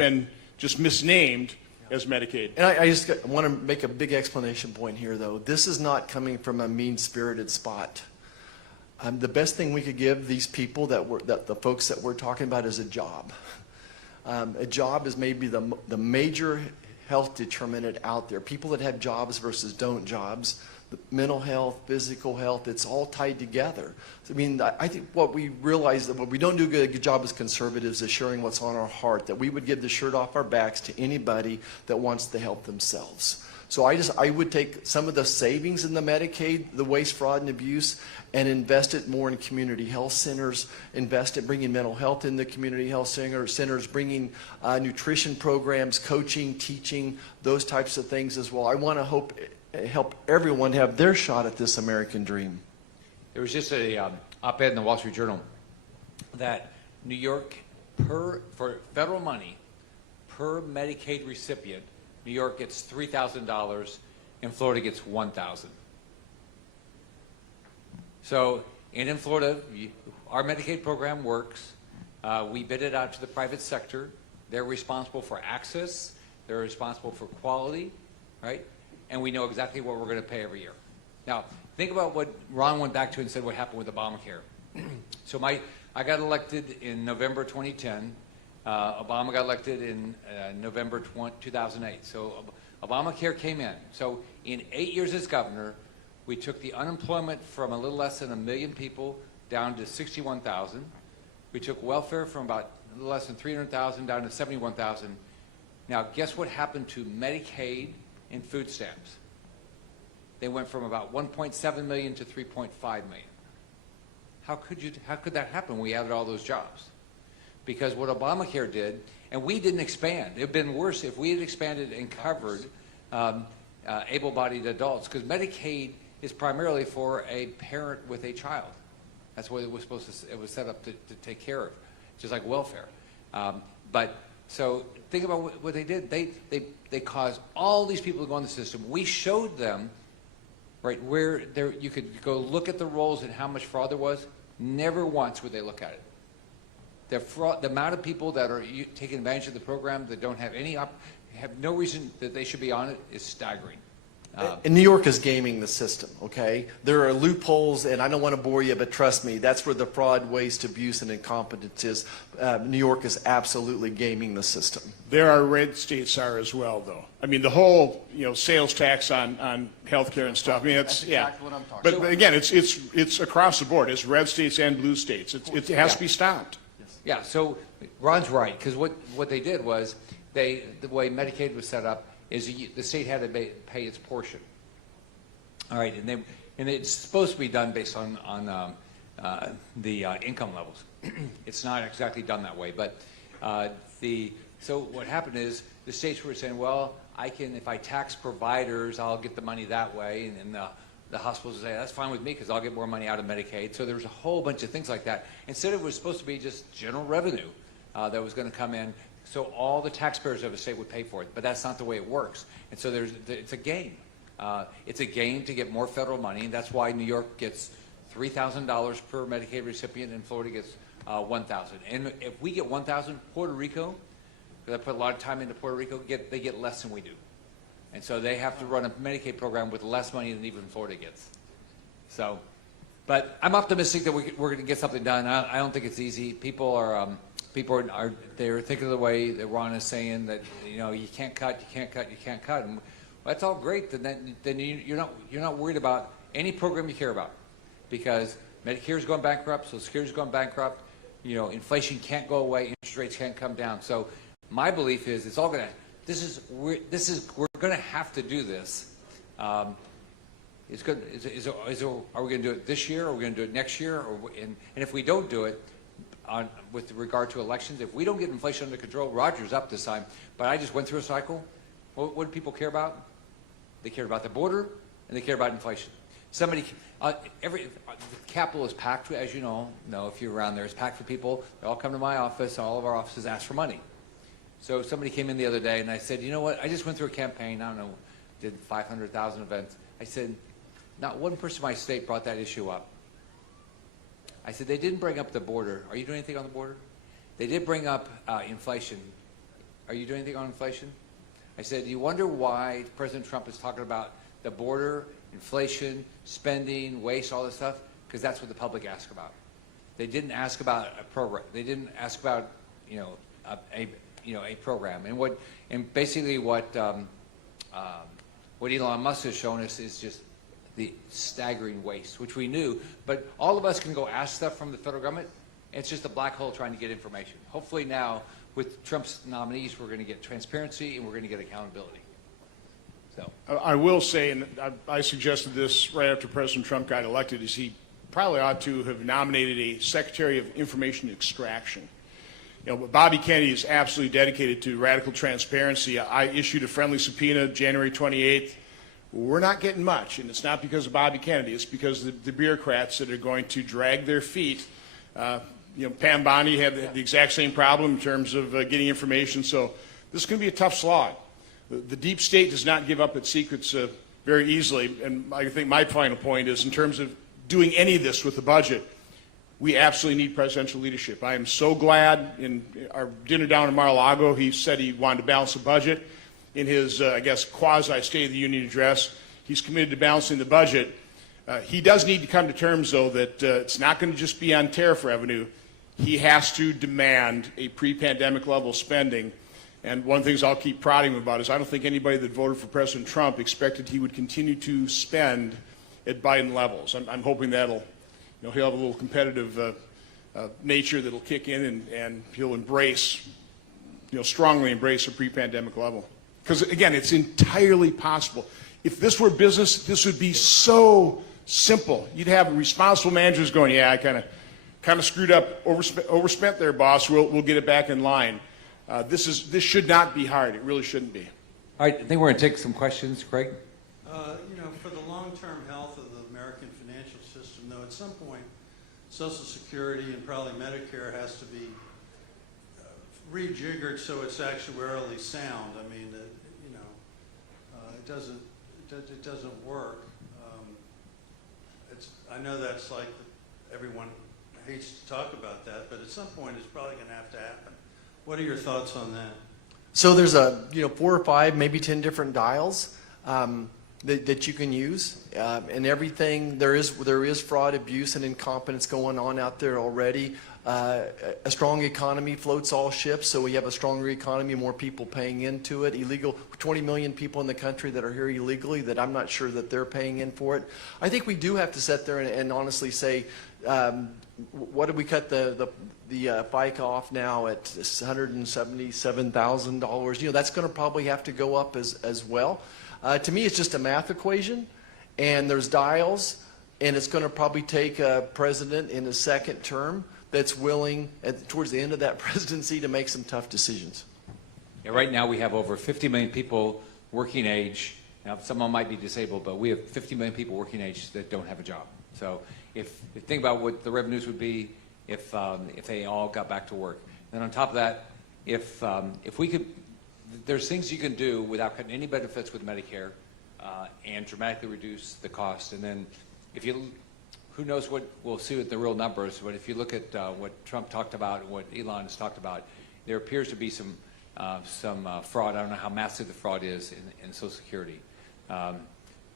been just misnamed as Medicaid. And I just want to make a big explanation point here, though. This is not coming from a mean-spirited spot. The best thing we could give these people that the folks that we're talking about is a job. A job is maybe the major health determinant out there. People that have jobs versus don't jobs, the mental health, physical health, it's all tied together. So, I mean, I think what we realize that what we don't do a good job as conservatives is sharing what's on our heart, that we would give the shirt off our backs to anybody that wants to help themselves. So I would take some of the savings in the Medicaid, the waste, fraud, and abuse, and invest it more in community health centers, invest it bringing mental health in the community health centers, bringing nutrition programs, coaching, teaching, those types of things as well. I want to help everyone have their shot at this American dream. There was just a op-ed in the Wall Street Journal that New York, for federal money, per Medicaid recipient, New York gets $3,000, and Florida gets $1,000. So, and in Florida, our Medicaid program works. We bid it out to the private sector. They're responsible for access. They're responsible for quality, right? And we know exactly what we're going to pay every year. Now, think about what Ron went back to and said what happened with Obamacare. So I got elected in November 2010. Obama got elected in November 2008. So Obamacare came in. So in 8 years as governor, we took the unemployment from a little less than 1 million people down to 61,000. We took welfare from about a little less than 300,000 down to 71,000. Now, guess what happened to Medicaid and food stamps? They went from about 1.7 million to 3.5 million. How could that happen when we added all those jobs? Because what Obamacare did, and we didn't expand. It would have been worse if we had expanded and covered able-bodied adults, because Medicaid is primarily for a parent with a child. That's what it was it was set up to take care of, just like welfare. But so think about what they did. They caused all these people to go in the system. We showed them, right, where you could go look at the rolls and how much fraud there was. Never once would they look at it. The amount of people that are taking advantage of the program that don't have have no reason that they should be on it is staggering. And New York is gaming the system, okay? There are loopholes, and I don't want to bore you, but trust me, that's where the fraud, waste, abuse, and incompetence is. New York is absolutely gaming the system. There are red states as well, though. I mean, the whole sales tax on healthcare and stuff. I mean, it's exactly what I'm talking about. But again, it's across the board. It's red states and blue states. It has to be stopped. Yeah. So Ron's right, because what they did was the way Medicaid was set up is the state had to pay its portion. All right, and it's supposed to be done based on the income levels. It's not exactly done that way, but so what happened is the states were saying, well, if I tax providers, I'll get the money that way, and the hospitals would say, that's fine with me because I'll get more money out of Medicaid. So there was a whole bunch of things like that. Instead, it was supposed to be just general revenue that was going to come in. So all the taxpayers of a state would pay for it, but that's not the way it works. And so it's a game. It's a game to get more federal money, and that's why New York gets $3,000 per Medicaid recipient, and Florida gets $1,000. And if we get $1,000, Puerto Rico, because I put a lot of time into Puerto Rico, they get less than we do, and so they have to run a Medicaid program with less money than even Florida gets. So, but I'm optimistic that we're going to get something done. I don't think it's easy. People are they're thinking of the way that Ron is saying that you can't cut, and that's all great. Then you're not worried about any program you care about, because Medicare is going bankrupt, Social Security is going bankrupt. Inflation can't go away, interest rates can't come down. So my belief is it's all going to. We're going to have to do this. It's good. Are we going to do it this year? Or are we going to do it next year? And if we don't do it, with regard to elections, if we don't get inflation under control, Roger's up this time. But I just went through a cycle. What do people care about? They care about the border, and they care about inflation. The Capitol is packed, as you know, if you're around there, it's packed for people. They all come to my office. All of our offices ask for money. So somebody came in the other day, and I said, you know what? I just went through a campaign. I don't know, did 500,000 events. I said, not one person in my state brought that issue up. I said, they didn't bring up the border. Are you doing anything on the border? They did bring up inflation. are you doing anything on inflation? I said, do you wonder why President Trump is talking about the border, inflation, spending, waste, all this stuff? Because that's what the public asked about. They didn't ask about a program. They didn't ask about, a program. And basically what Elon Musk has shown us is just the staggering waste, which we knew. But all of us can go ask stuff from the federal government. It's just a black hole trying to get information. Hopefully now, with Trump's nominees, we're going to get transparency and we're going to get accountability. So I will say, and I suggested this right after President Trump got elected, is he probably ought to have nominated a Secretary of Information Extraction. Bobby Kennedy is absolutely dedicated to radical transparency. I issued a friendly subpoena January 28th. We're not getting much, and it's not because of Bobby Kennedy. It's because of the bureaucrats that are going to drag their feet. Pam Bondi had the exact same problem in terms of getting information, so this is going to be a tough slog. The deep state does not give up its secrets very easily, and I think my final point is in terms of doing any of this with the budget, we absolutely need presidential leadership. I am so glad in our dinner down in Mar-a-Lago, he said he wanted to balance the budget. In his, quasi-State of the Union address, he's committed to balancing the budget. He does need to come to terms, though, that it's not going to just be on tariff revenue. He has to demand a pre-pandemic level spending. And one of the things I'll keep prodding him about is I don't think anybody that voted for President Trump expected he would continue to spend at Biden levels. I'm hoping that'll, he'll have a little competitive nature that'll kick in and he'll embrace, strongly embrace a pre-pandemic level. Because again, it's entirely possible. If this were business, this would be so simple. You'd have responsible managers going, yeah, I kind of screwed up, overspent there, boss. We'll get it back in line. This should not be hard. It really shouldn't be. all right, I think we're going to take some questions. Craig? For the long-term health of the American financial system, though, at some point, Social Security and probably Medicare has to be rejiggered so it's actuarially sound. I mean, it doesn't work. I know that's like everyone hates to talk about that, but at some point it's probably going to have to happen. What are your thoughts on that? So there's 4 or 5, maybe 10 different dials that you can use, and everything. There is fraud, abuse, and incompetence going on out there already. A strong economy floats all ships, so we have a stronger economy, more people paying into it. 20 million people in the country that are here illegally that I'm not sure that they're paying in for it. I think we do have to sit there and honestly say, what did we cut the FICA off now at $177,000? That's going to probably have to go up as well. To me, it's just a math equation, and there's dials, and it's going to probably take a president in his second term that's willing, towards the end of that presidency, to make some tough decisions. Yeah, right now we have over 50 million people working age. Now, someone might be disabled, but we have 50 million people working age that don't have a job. So if you think about what the revenues would be if they all got back to work. And on top of that, if we could, there's things you can do without cutting any benefits with Medicare and dramatically reduce the cost. And then if you, who knows what we'll see with the real numbers, but if you look at what Trump talked about and what Elon has talked about, there appears to be some fraud. I don't know how massive the fraud is in Social Security. I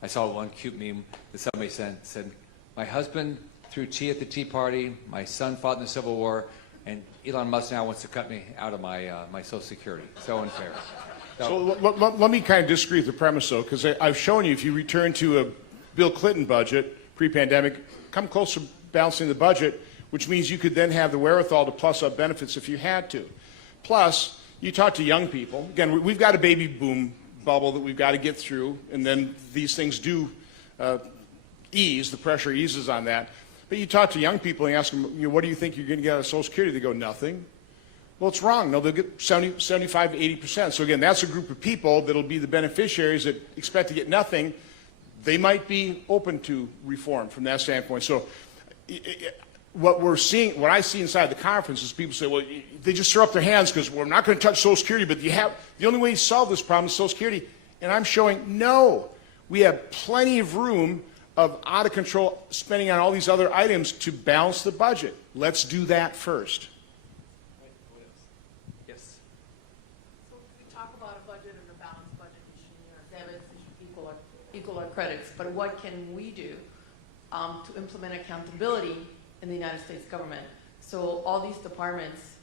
saw one cute meme that somebody said, my husband threw tea at the Tea Party, my son fought in the Civil War, and Elon Musk now wants to cut me out of my Social Security. So unfair. So let me kind of disagree with the premise, though, because I've shown you if you return to a Bill Clinton budget, pre-pandemic, come close to balancing the budget, which means you could then have the wherewithal to plus up benefits if you had to. Plus, you talk to young people. Again, we've got a baby boom bubble that we've got to get through, and then these things do ease, the pressure eases on that. But you talk to young people and ask them, what do you think you're going to get out of Social Security? They go, nothing. Well, it's wrong. No, they'll get 75 to 80%. So again, that's a group of people that'll be the beneficiaries that expect to get nothing. They might be open to reform from that standpoint. So what I see inside the conference is people say, well, they just throw up their hands because we're not going to touch Social Security, but the only way you solve this problem is Social Security. And I'm showing, no, we have plenty of room of out-of-control spending on all these other items to balance the budget. Let's do that first. Yes. So budget and a balanced budget, you should, debits, you should equal our credits. But what can we do to implement accountability in the United States government? So all these departments,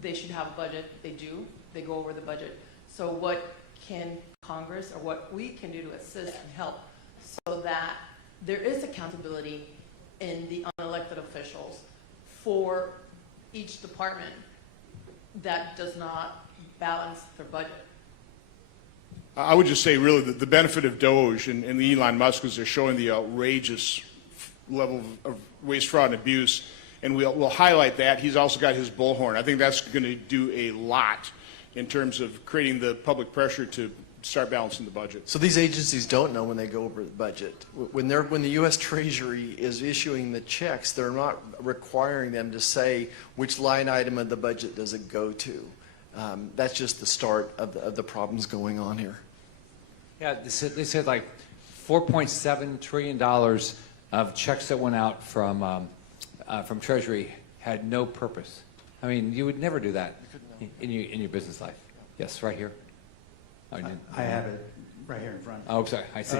they should have a budget. They do. They go over the budget. So what can Congress or what we can do to assist and help so that there is accountability in the unelected officials for each department that does not balance their budget? I would just say, really, the benefit of DOGE and the Elon Musk is they're showing the outrageous level of waste, fraud, and abuse, and we'll highlight that. He's also got his bullhorn. I think that's going to do a lot in terms of creating the public pressure to start balancing the budget. So these agencies don't know when they go over the budget. When the U.S. Treasury is issuing the checks, they're not requiring them to say which line item of the budget does it go to. That's just the start of the problems going on here. Yeah, they said like $4.7 trillion of checks that went out from Treasury had no purpose. I mean, you would never do that in your business life. Yes, right here. Oh, I have it right here in front. oh sorry, I see.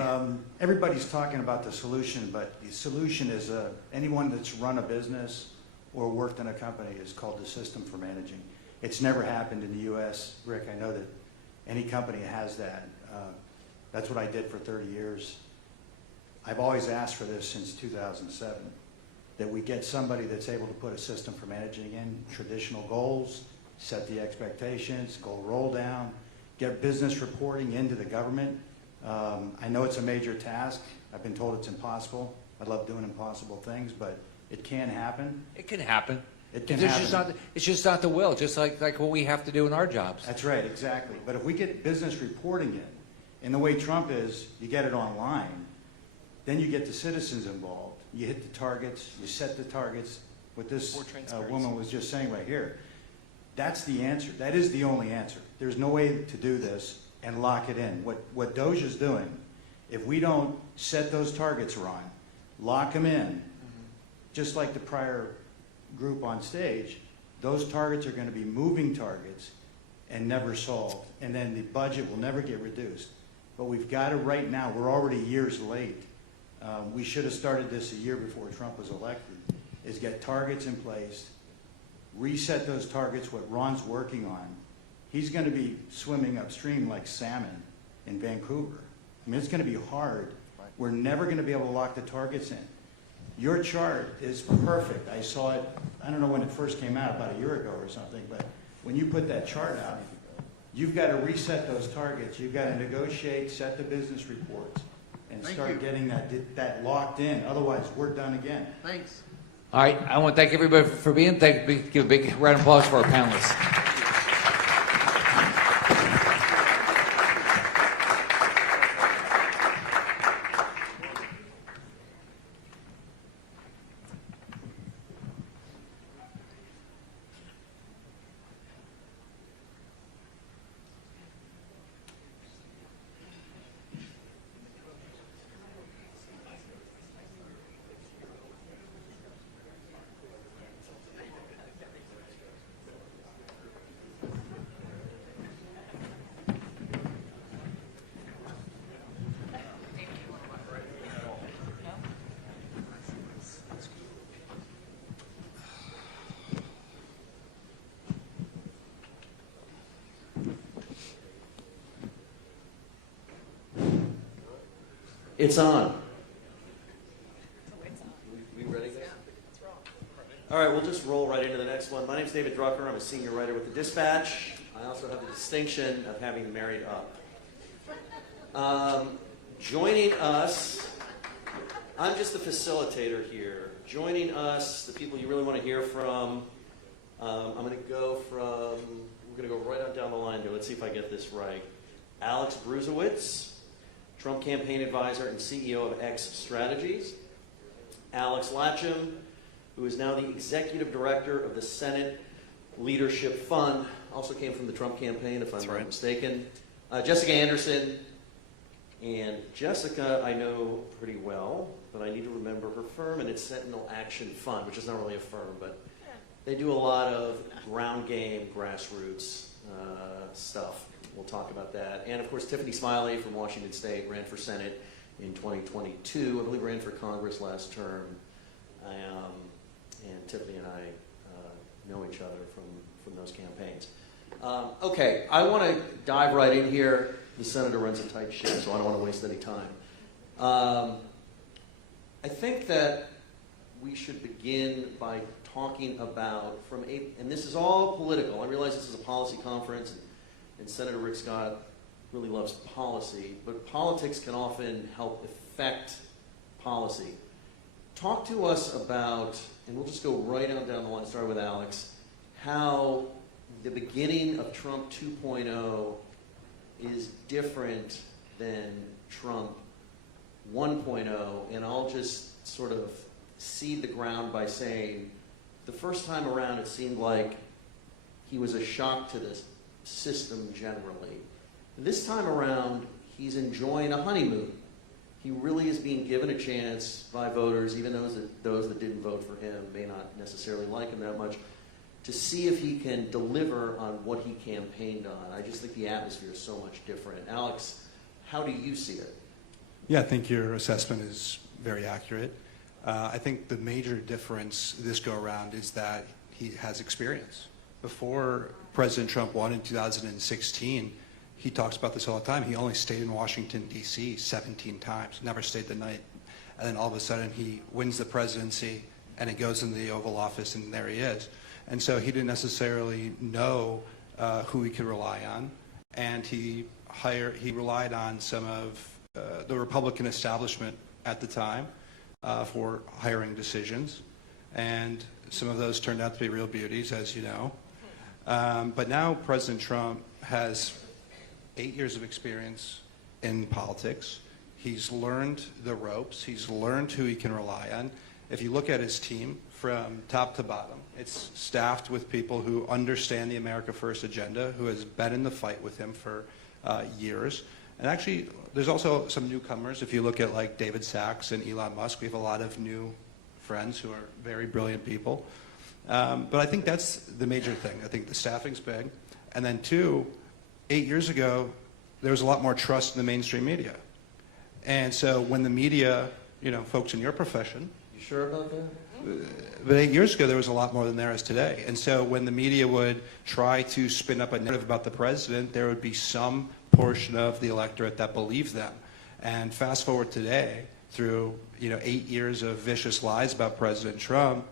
Everybody's talking about the solution, but the solution is anyone that's run a business or worked in a company is called the system for managing. It's never happened in the U.S. Rick, I know that any company has that. That's what I did for 30 years. I've always asked for this since 2007, that we get somebody that's able to put a system for managing in traditional goals, set the expectations, go roll down, get business reporting into the government. I know it's a major task. I've been told it's impossible. I love doing impossible things, but it can happen. It can happen. It can It's happen. just not the will, just like what we have to do in our jobs. That's right, exactly. But if we get business reporting in the way Trump is, you get it online, then you get the citizens involved. You hit the targets, you set the targets, what this woman was just saying right here. That's the answer. That is the only answer. There's no way to do this and lock it in. What DOGE is doing, if we don't set those targets, Ron, lock them in, just like the prior group on stage, those targets are going to be moving targets and never solved. And then the budget will never get reduced. But we've got to right now, we're already years late. We should have started this a year before Trump was elected, is get targets in place, reset those targets, what Ron's working on. He's going to be swimming upstream like salmon in Vancouver. I mean, it's going to be hard. We're never going to be able to lock the targets in. Your chart is perfect. I saw it, I don't know when it first came out, about a year ago or something, but when you put that chart out, you've got to reset those targets. You've got to negotiate, set the business reports, and start getting that locked in. Otherwise, we're done again. Thanks. All right, I want to thank everybody for being. Give a big round of applause for our panelists. It's on. We ready, guys? All right, we'll just roll right into the next one. My name's David Drucker. I'm a senior writer with the Dispatch. I also have the distinction of having married up. Joining us, I'm just the facilitator here. Joining us, the people you really want to hear from, we're going to go right on down the line here. Let's see if I get this right. Alex Bruzewitz, Trump campaign advisor and CEO of X Strategies. Alex Latcham, who is now the executive director of the Senate Leadership Fund, also came from the Trump campaign, if I'm not mistaken. Jessica Anderson, and Jessica I know pretty well, but I need to remember her firm, and it's Sentinel Action Fund, which is not really a firm, but they do a lot of ground game, grassroots stuff. we'll talk about that. And of course, Tiffany Smiley from Washington State ran for Senate in 2022. I believe ran for Congress last term. And Tiffany and I know each other from those campaigns. Okay, I want to dive right in here. The senator runs a tight ship, so I don't want to waste any time. I think that we should begin by talking about, and this is all political. I realize this is a policy conference, and Senator Rick Scott really loves policy, but politics can often help affect policy. Talk to us about, and we'll just go right on down the line, start with Alex, how the beginning of Trump 2.0 is different than Trump 1.0, and I'll just sort of seed the ground by saying the first time around it seemed like he was a shock to the system generally. This time around, he's enjoying a honeymoon. He really is being given a chance by voters, even those that didn't vote for him may not necessarily like him that much, to see if he can deliver on what he campaigned on. I just think the atmosphere is so much different. Alex, how do you see it? Yeah, I think your assessment is very accurate. I think the major difference this go around is that he has experience. Before President Trump won in 2016, he talks about this all the time. He only stayed in Washington, D.C. 17 times, never stayed the night. And then all of a sudden he wins the presidency and he goes into the Oval Office and there he is. And so he didn't necessarily know who he could rely on. And he relied on some of the Republican establishment at the time for hiring decisions. And some of those turned out to be real beauties, as you know. But now President Trump has 8 years of experience in politics. He's learned the ropes. He's learned who he can rely on. If you look at his team from top to bottom, it's staffed with people who understand the America First agenda, who has been in the fight with him for years. And actually, there's also some newcomers. If you look at like David Sachs and Elon Musk, we have a lot of new friends who are very brilliant people. But I think that's the major thing. I think the staffing's big. And then two, 8 years ago, there was a lot more trust in the mainstream media. And so when the media, folks in your profession. You sure about that? But 8 years ago, there was a lot more than there is today. And so when the media would try to spin up a narrative about the president, there would be some portion of the electorate that believed them. And fast forward today, through 8 years of vicious lies about President Trump,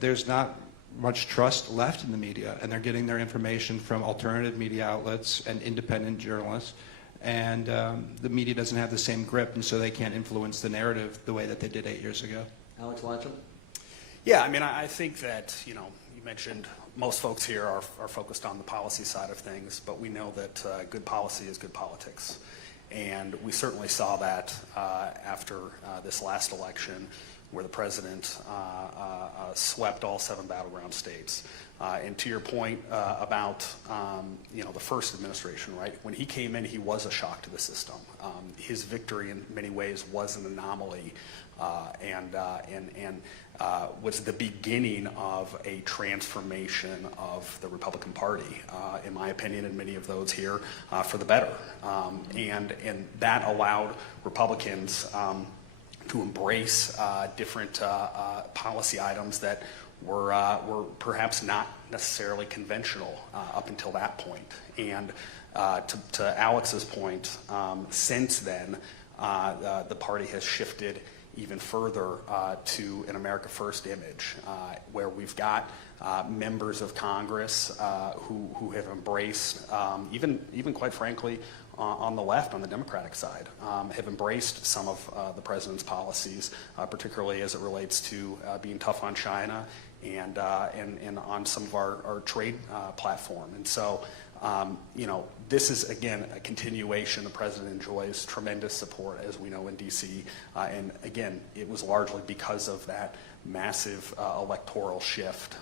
there's not much trust left in the media, and they're getting their information from alternative media outlets and independent journalists. And the media doesn't have the same grip, and so they can't influence the narrative the way that they did 8 years ago. Alex Latcham? Yeah, I think that, you mentioned most folks here are focused on the policy side of things, but we know that good policy is good politics. And we certainly saw that after this last election, where the president swept all 7 battleground states. And to your point about the first administration, right? When he came in, he was a shock to the system. His victory, in many ways, was an anomaly, and was the beginning of a transformation of the Republican Party, in my opinion, and many of those here, for the better. And that allowed Republicans to embrace different policy items that were perhaps not necessarily conventional up until that point. And to Alex's point, since then, the party has shifted even further to an America First image, where we've got members of Congress who have embraced, even quite frankly, on the left, on the Democratic side, have embraced some of the president's policies, particularly as it relates to being tough on China and on some of our trade platform. And so, this is, again, a continuation. The president enjoys tremendous support, as we know, in D.C. And again, it was largely because of that massive electoral shift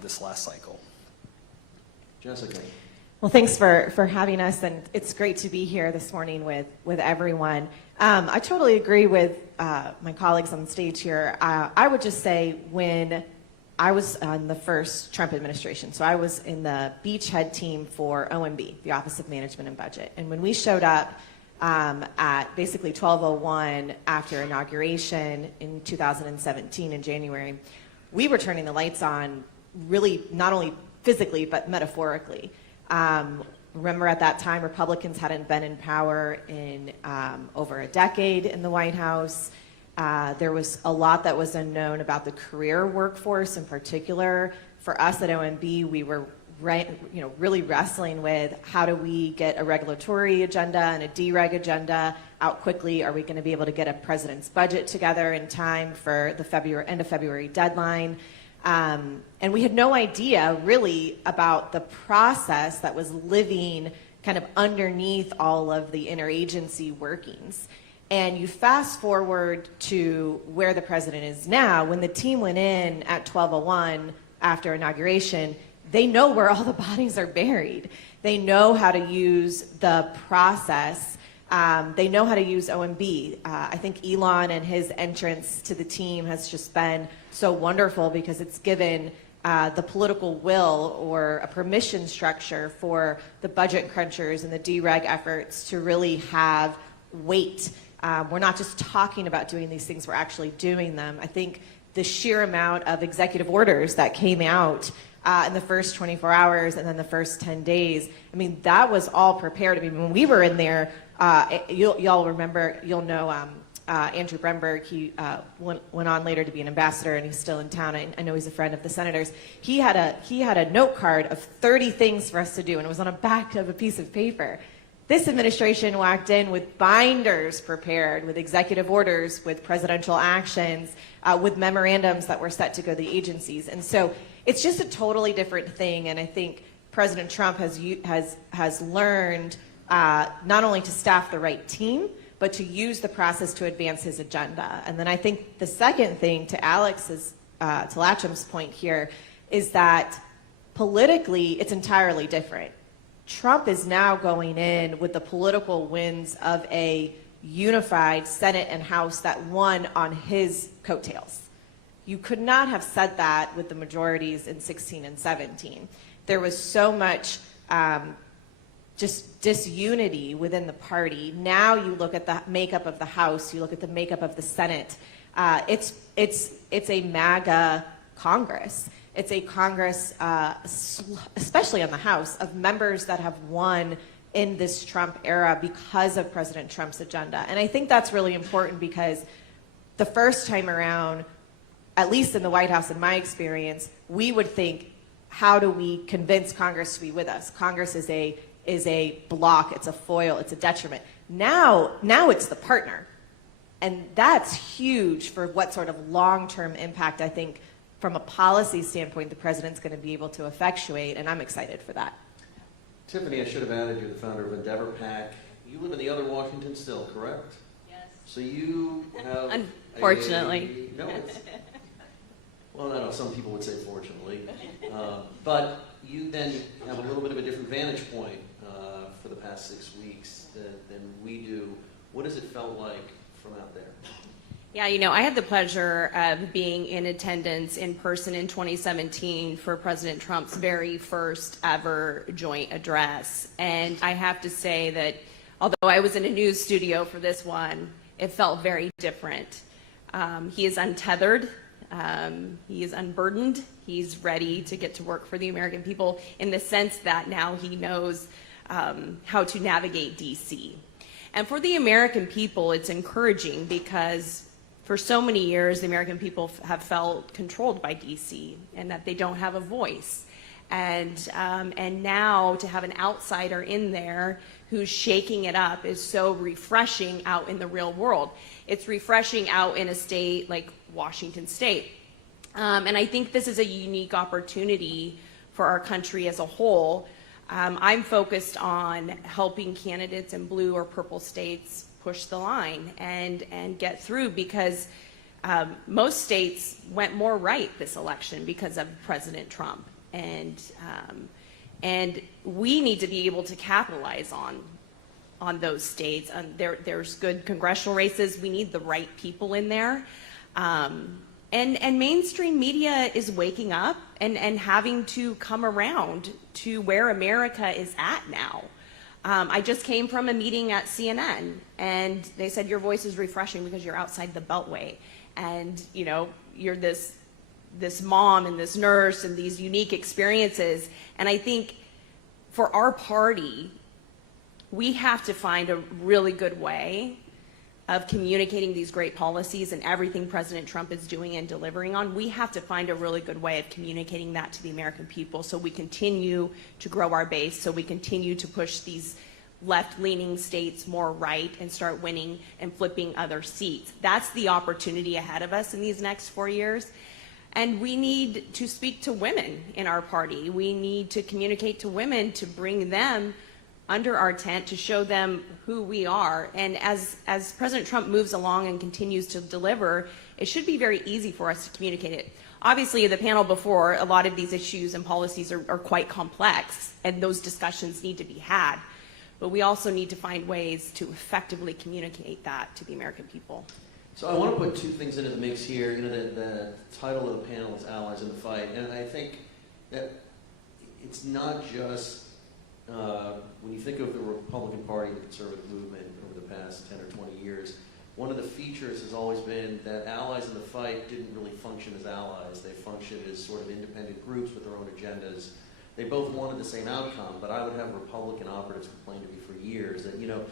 this last cycle. Jessica? Well, thanks for having us, and it's great to be here this morning with everyone. I totally agree with my colleagues on the stage here. I would just say when I was on the first Trump administration, so I was in the beachhead team for OMB, the Office of Management and Budget. And when we showed up at basically 12:01 after inauguration in 2017 in January, we were turning the lights on, really not only physically but metaphorically. Remember, at that time, Republicans hadn't been in power in over a decade in the White House. There was a lot that was unknown about the career workforce in particular. For us at OMB, we were really wrestling with how do we get a regulatory agenda and a dereg agenda out quickly? Are we going to be able to get a president's budget together in time for the end of February deadline? And we had no idea really about the process that was living kind of underneath all of the interagency workings. And you fast forward to where the president is now. When the team went in at 12:01 after inauguration, they know where all the bodies are buried. They know how to use the process. They know how to use OMB. I think Elon and his entrance to the team has just been so wonderful because it's given the political will or a permission structure for the budget crunchers and the dereg efforts to really have weight. We're not just talking about doing these things, we're actually doing them. I think the sheer amount of executive orders that came out in the first 24 hours and then the first 10 days, I mean, that was all prepared. I mean, when we were in there, y'all remember, you'll know Andrew Bremberg. He went on later to be an ambassador, and he's still in town. I know he's a friend of the senators. He had a note card of 30 things for us to do, and it was on a back of a piece of paper. This administration walked in with binders prepared, with executive orders, with presidential actions, with memorandums that were set to go to the agencies. And so it's just a totally different thing. And I think President Trump has learned not only to staff the right team, but to use the process to advance his agenda. And then I think the second thing, to Alex's, to Latcham's point here, is that politically it's entirely different. Trump is now going in with the political winds of a unified Senate and House that won on his coattails. You could not have said that with the majorities in 16 and 17. There was so much just disunity within the party. Now you look at the makeup of the House, you look at the makeup of the Senate. It's a MAGA Congress. It's a Congress, especially on the House, of members that have won in this Trump era because of President Trump's agenda. And I think that's really important because the first time around, at least in the White House, in my experience, we would think, how do we convince Congress to be with us? Congress is a block, it's a foil, it's a detriment. Now it's the partner. And that's huge for what sort of long-term impact, I think, from a policy standpoint, the president's going to be able to effectuate, and I'm excited for that. Tiffany, I should have added, you're the founder of Endeavor PAC. You live in the other Washington still, correct? Yes. So you have Unfortunately. No, some people would say fortunately. But you then have a little bit of a different vantage point for the past 6 weeks than we do. What has it felt like from out there? Yeah, I had the pleasure of being in attendance in person in 2017 for President Trump's very first ever joint address. And I have to say that although I was in a news studio for this one, it felt very different. He is untethered. He is unburdened. He's ready to get to work for the American people in the sense that now he knows how to navigate D.C. And for the American people, it's encouraging because for so many years, the American people have felt controlled by D.C. and that they don't have a voice. And now to have an outsider in there who's shaking it up is so refreshing out in the real world. It's refreshing out in a state like Washington State. And I think this is a unique opportunity for our country as a whole. I'm focused on helping candidates in blue or purple states push the line and get through because most states went more right this election because of President Trump. And we need to be able to capitalize on those states. There's good congressional races. We need the right people in there. And mainstream media is waking up and having to come around to where America is at now. I just came from a meeting at CNN, and they said your voice is refreshing because you're outside the Beltway. And, you know, you're this mom and this nurse and these unique experiences. And I think for our party, we have to find a really good way of communicating these great policies and everything President Trump is doing and delivering on. We have to find a really good way of communicating that to the American people so we continue to grow our base, so we continue to push these left-leaning states more right and start winning and flipping other seats. That's the opportunity ahead of us in these next 4 years. And we need to speak to women in our party. We need to communicate to women to bring them under our tent, to show them who we are. And as President Trump moves along and continues to deliver, it should be very easy for us to communicate it. Obviously, the panel before, a lot of these issues and policies are quite complex, and those discussions need to be had. But we also need to find ways to effectively communicate that to the American people. So I want to put two things into the mix here. You know, the title of the panel is Allies in the Fight, and I think that it's not just when you think of the Republican Party, the conservative movement over the past 10 or 20 years, one of the features has always been that allies in the fight didn't really function as allies. They functioned as sort of independent groups with their own agendas. They both wanted the same outcome, but I would have Republican operatives complain to me for years that, you know,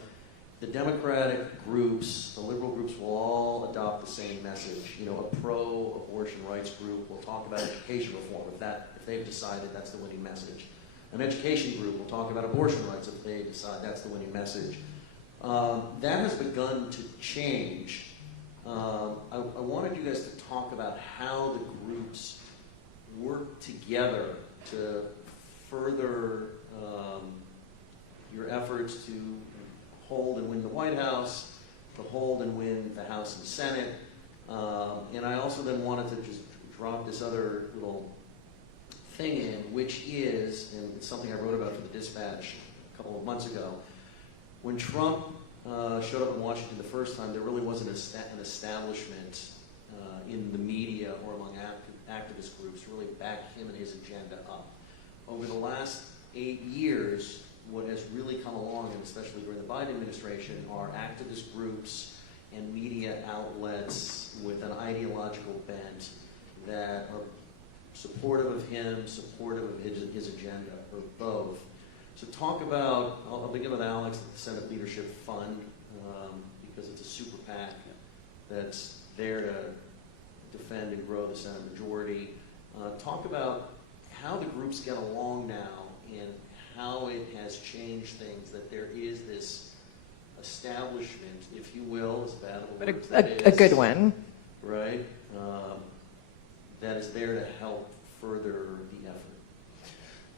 the Democratic groups, the liberal groups will all adopt the same message. You know, a pro-abortion rights group will talk about education reform if they've decided that's the winning message. An education group will talk about abortion rights if they decide that's the winning message. That has begun to change. I wanted you guys to talk about how the groups work together to further your efforts to hold and win the White House, to hold and win the House and Senate. And I also then wanted to just drop this other little thing in, which is, and it's something I wrote about for the Dispatch a couple of months ago, when Trump showed up in Washington the first time, there really wasn't an establishment in the media or among activist groups to really back him and his agenda up. Over the last 8 years, what has really come along, and especially during the Biden administration, are activist groups and media outlets with an ideological bent that are supportive of him, supportive of his agenda, or both. So talk about, I'll begin with Alex at the Senate Leadership Fund, because it's a super PAC that's there to defend and grow the Senate majority. Talk about how the groups get along now and how it has changed things, that there is this establishment, if you will, as bad of a word as it A is, good one. right? That is there to help further the effort.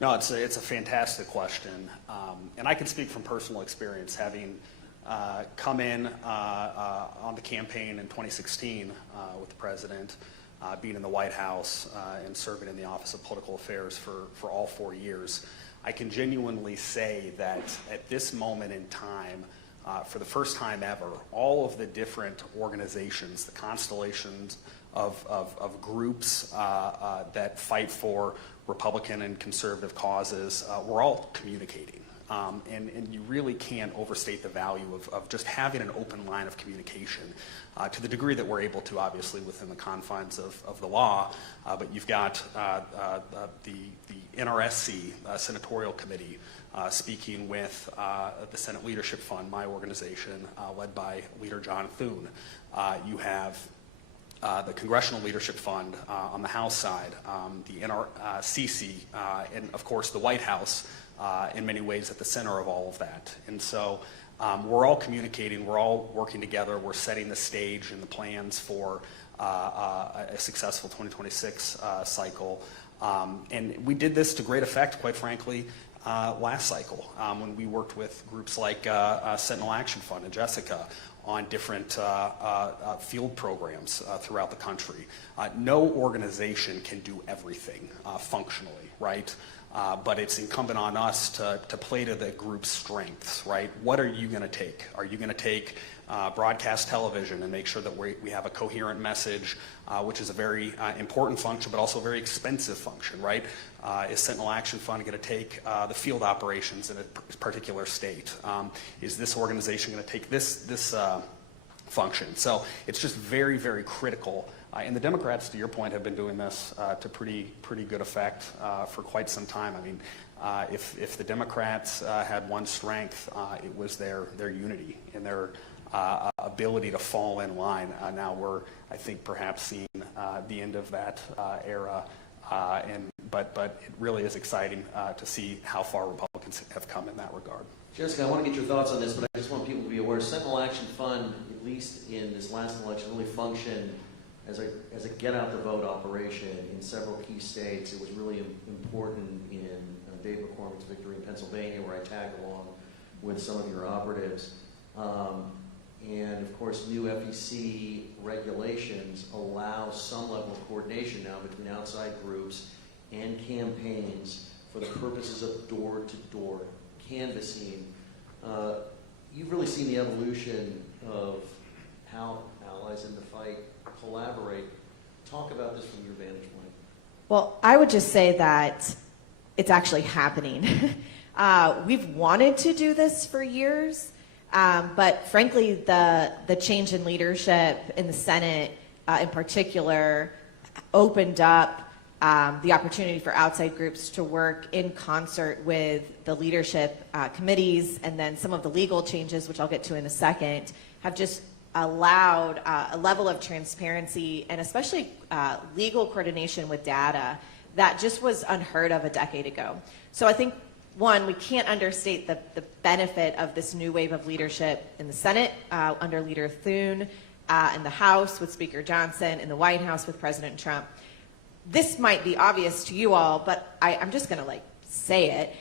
No, it's a fantastic question, and I can speak from personal experience, having come in on the campaign in 2016 with the president, being in the White House and serving in the Office of Political Affairs for all 4 years. I can genuinely say that at this moment in time, for the first time ever, all of the different organizations, the constellations of groups that fight for Republican and conservative causes, we're all communicating. And you really can't overstate the value of just having an open line of communication to the degree that we're able to, obviously, within the confines of the law. But you've got the NRSC Senatorial Committee speaking with the Senate Leadership Fund, my organization, led by Leader John Thune. You have the Congressional Leadership Fund on the House side, the NRCC, and of course the White House, in many ways at the center of all of that. And so we're all communicating, we're all working together, we're setting the stage and the plans for a successful 2026 cycle. And we did this to great effect, quite frankly, last cycle when we worked with groups like Sentinel Action Fund and Jessica on different field programs throughout the country. No organization can do everything functionally, right? but it's incumbent on us to play to the group's strengths, right? What are you going to take? Are you going to take broadcast television and make sure that we have a coherent message, which is a very important function, but also a very expensive function, right? Is Sentinel Action Fund going to take the field operations in a particular state? Is this organization going to take this function? So it's just very, very critical. And the Democrats, to your point, have been doing this to pretty good effect for quite some time. I mean, if the Democrats had one strength, it was their unity and their ability to fall in line. Now we're, I think, perhaps seeing the end of that era. But it really is exciting to see how far Republicans have come in that regard. Jessica, I want to get your thoughts on this, but I just want people to be aware. Sentinel Action Fund, at least in this last election, really functioned as a get-out-the-vote operation in several key states. It was really important in Dave McCormick's victory in Pennsylvania, where I tagged along with some of your operatives. And of course, new FEC regulations allow some level of coordination now between outside groups and campaigns for the purposes of door-to-door canvassing. You've really seen the evolution of how allies in the fight collaborate. Talk about this from your vantage point. Well, I would just say that it's actually happening. We've wanted to do this for years, but frankly, the change in leadership in the Senate, in particular, opened up the opportunity for outside groups to work in concert with the leadership committees, and then some of the legal changes, which I'll get to in a second, have just allowed a level of transparency and especially legal coordination with data that just was unheard of a decade ago. So I think, one, we can't understate the benefit of this new wave of leadership in the Senate under Leader Thune, in the House with Speaker Johnson, in the White House with President Trump. This might be obvious to you all, but I'm just going to say it.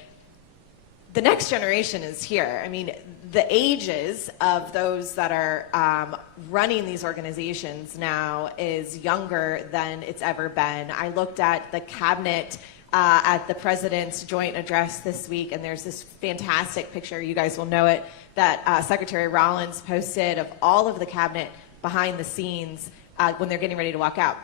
The next generation is here. I mean, the ages of those that are running these organizations now is younger than it's ever been. I looked at the cabinet at the president's joint address this week, and there's this fantastic picture, you guys will know it, that Secretary Rollins posted of all of the cabinet behind the scenes when they're getting ready to walk out.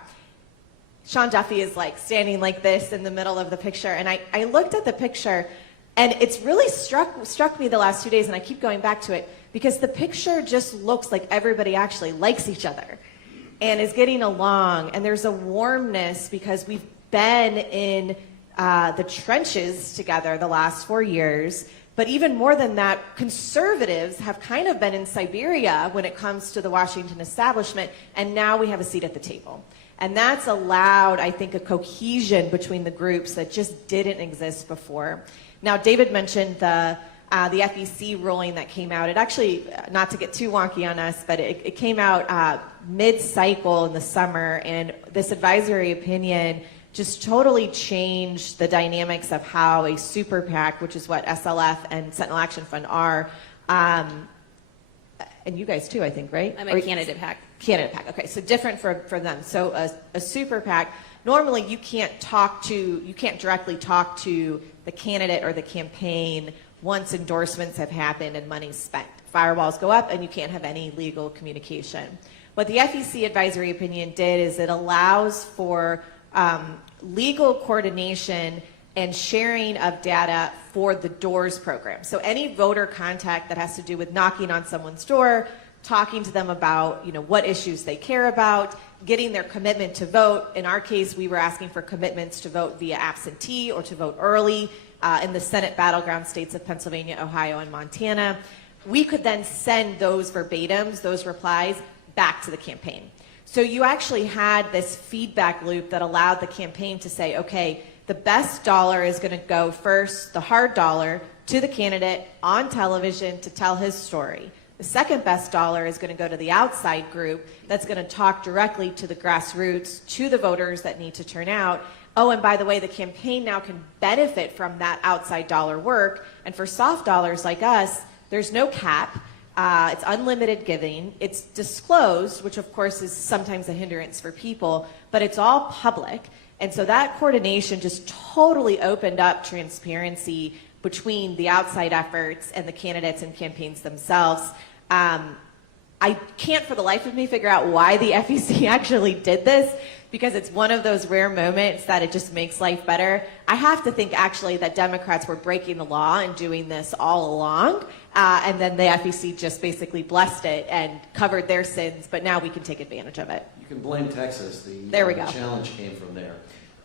Sean Duffy is standing like this in the middle of the picture, and I looked at the picture, and it's really struck me the last 2 days, and I keep going back to it, because the picture just looks like everybody actually likes each other and is getting along, and there's a warmness because we've been in the trenches together the last 4 years. But even more than that, conservatives have kind of been in Siberia when it comes to the Washington establishment, and now we have a seat at the table. And that's allowed, I think, a cohesion between the groups that just didn't exist before. Now, David mentioned the FEC ruling that came out. It actually, not to get too wonky on us, but it came out mid-cycle in the summer, and this advisory opinion just totally changed the dynamics of how a super PAC, which is what SLF and Sentinel Action Fund are, and you guys too, I think, right? I'm a candidate PAC. Candidate PAC, okay, so different for them. So a super PAC, normally you can't directly talk to the candidate or the campaign once endorsements have happened and money's spent. Firewalls go up and you can't have any legal communication. What the FEC advisory opinion did is it allows for legal coordination and sharing of data for the DOORS program. So any voter contact that has to do with knocking on someone's door, talking to them about what issues they care about, getting their commitment to vote. In our case, we were asking for commitments to vote via absentee or to vote early in the Senate battleground states of Pennsylvania, Ohio, and Montana. We could then send those verbatims, those replies, back to the campaign. So you actually had this feedback loop that allowed the campaign to say, okay, the best dollar is going to go first, the hard dollar, to the candidate on television to tell his story. The second best dollar is going to go to the outside group that's going to talk directly to the grassroots, to the voters that need to turn out. Oh, and by the way, the campaign now can benefit from that outside dollar work. And for soft dollars like us, there's no cap. It's unlimited giving. It's disclosed, which of course is sometimes a hindrance for people, but it's all public. And so that coordination just totally opened up transparency between the outside efforts and the candidates and campaigns themselves. I can't for the life of me figure out why the FEC actually did this, because it's one of those rare moments that it just makes life better. I have to think actually that Democrats were breaking the law and doing this all along, and then the FEC just basically blessed it and covered their sins, but now we can take advantage of it. You can blame Texas. There we go. Challenge came from there.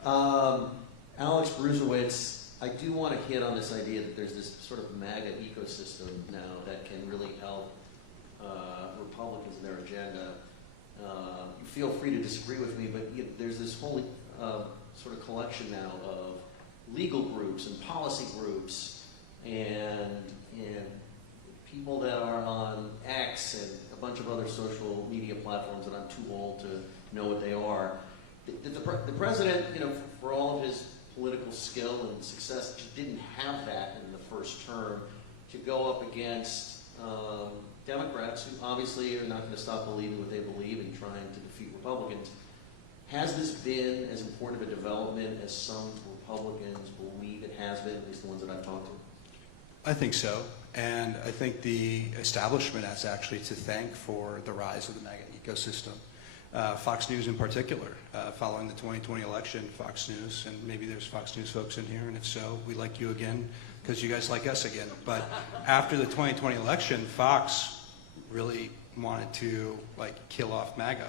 Alex Bruzewicz, I do want to hit on this idea that there's this sort of MAGA ecosystem now that can really help Republicans in their agenda. Feel free to disagree with me, but there's this whole sort of collection now of legal groups and policy groups and people that are on X and a bunch of other social media platforms that I'm too old to know what they are. The president, for all of his political skill and success, just didn't have that in the first term to go up against Democrats who obviously are not going to stop believing what they believe and trying to defeat Republicans. Has this been as important of a development as some Republicans believe it has been, at least the ones that I've talked to? I think so. And I think the establishment has actually to thank for the rise of the MAGA ecosystem. Fox News in particular, following the 2020 election, Fox News, and maybe there's Fox News folks in here, and if so, we like you again because you guys like us again. But after the 2020 election, Fox really wanted to kill off MAGA.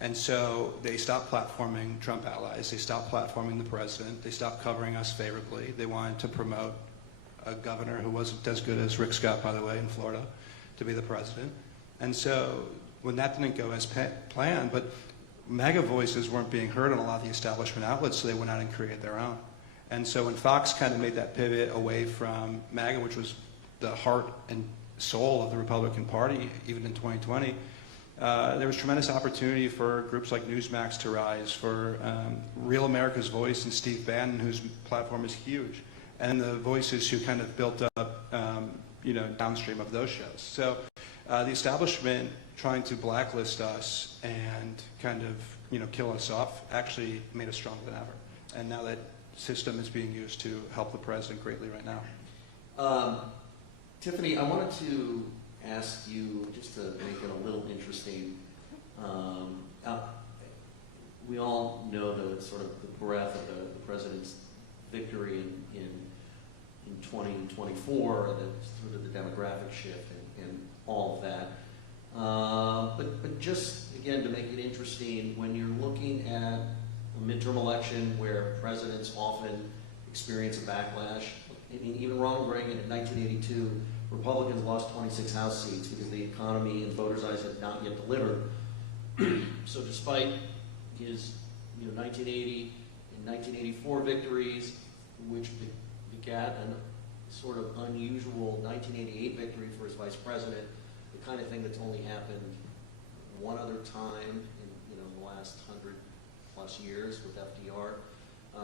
And so they stopped platforming Trump allies, they stopped platforming the president, they stopped covering us favorably. They wanted to promote a governor who wasn't as good as Rick Scott, by the way, in Florida, to be the president. And so when that didn't go as planned, but MAGA voices weren't being heard on a lot of the establishment outlets, so they went out and created their own. And so when Fox kind of made that pivot away from MAGA, which was the heart and soul of the Republican Party, even in 2020, there was tremendous opportunity for groups like Newsmax to rise, for Real America's Voice and Steve Bannon, whose platform is huge, and the voices who kind of built up, downstream of those shows. So the establishment trying to blacklist us and kind of, kill us off actually made us stronger than ever. And now that system is being used to help the president greatly right now. Tiffany, I wanted to ask you, just to make it a little interesting, we all know the sort of the breadth of the president's victory in 2024, sort of the demographic shift and all of that. But just, again, to make it interesting, when you're looking at a midterm election where presidents often experience a backlash, I mean, even Ronald Reagan in 1982, Republicans lost 26 House seats because the economy in voters' eyes had not yet delivered. So despite his 1980 and 1984 victories, which begat a sort of unusual 1988 victory for his vice president, the kind of thing that's only happened one other time in the last 100+ years with FDR.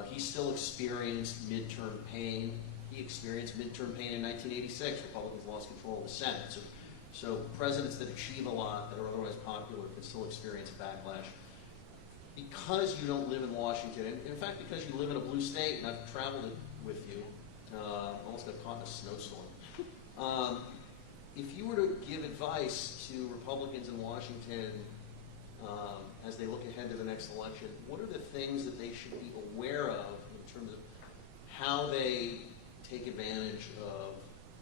He still experienced midterm pain. He experienced midterm pain in 1986. Republicans lost control of the Senate. So presidents that achieve a lot, that are otherwise popular, can still experience a backlash. Because you don't live in Washington, and in fact, because you live in a blue state, and I've traveled it with you, almost got caught in a snowstorm. If you were to give advice to Republicans in Washington as they look ahead to the next election, what are the things that they should be aware of in terms of how they take advantage of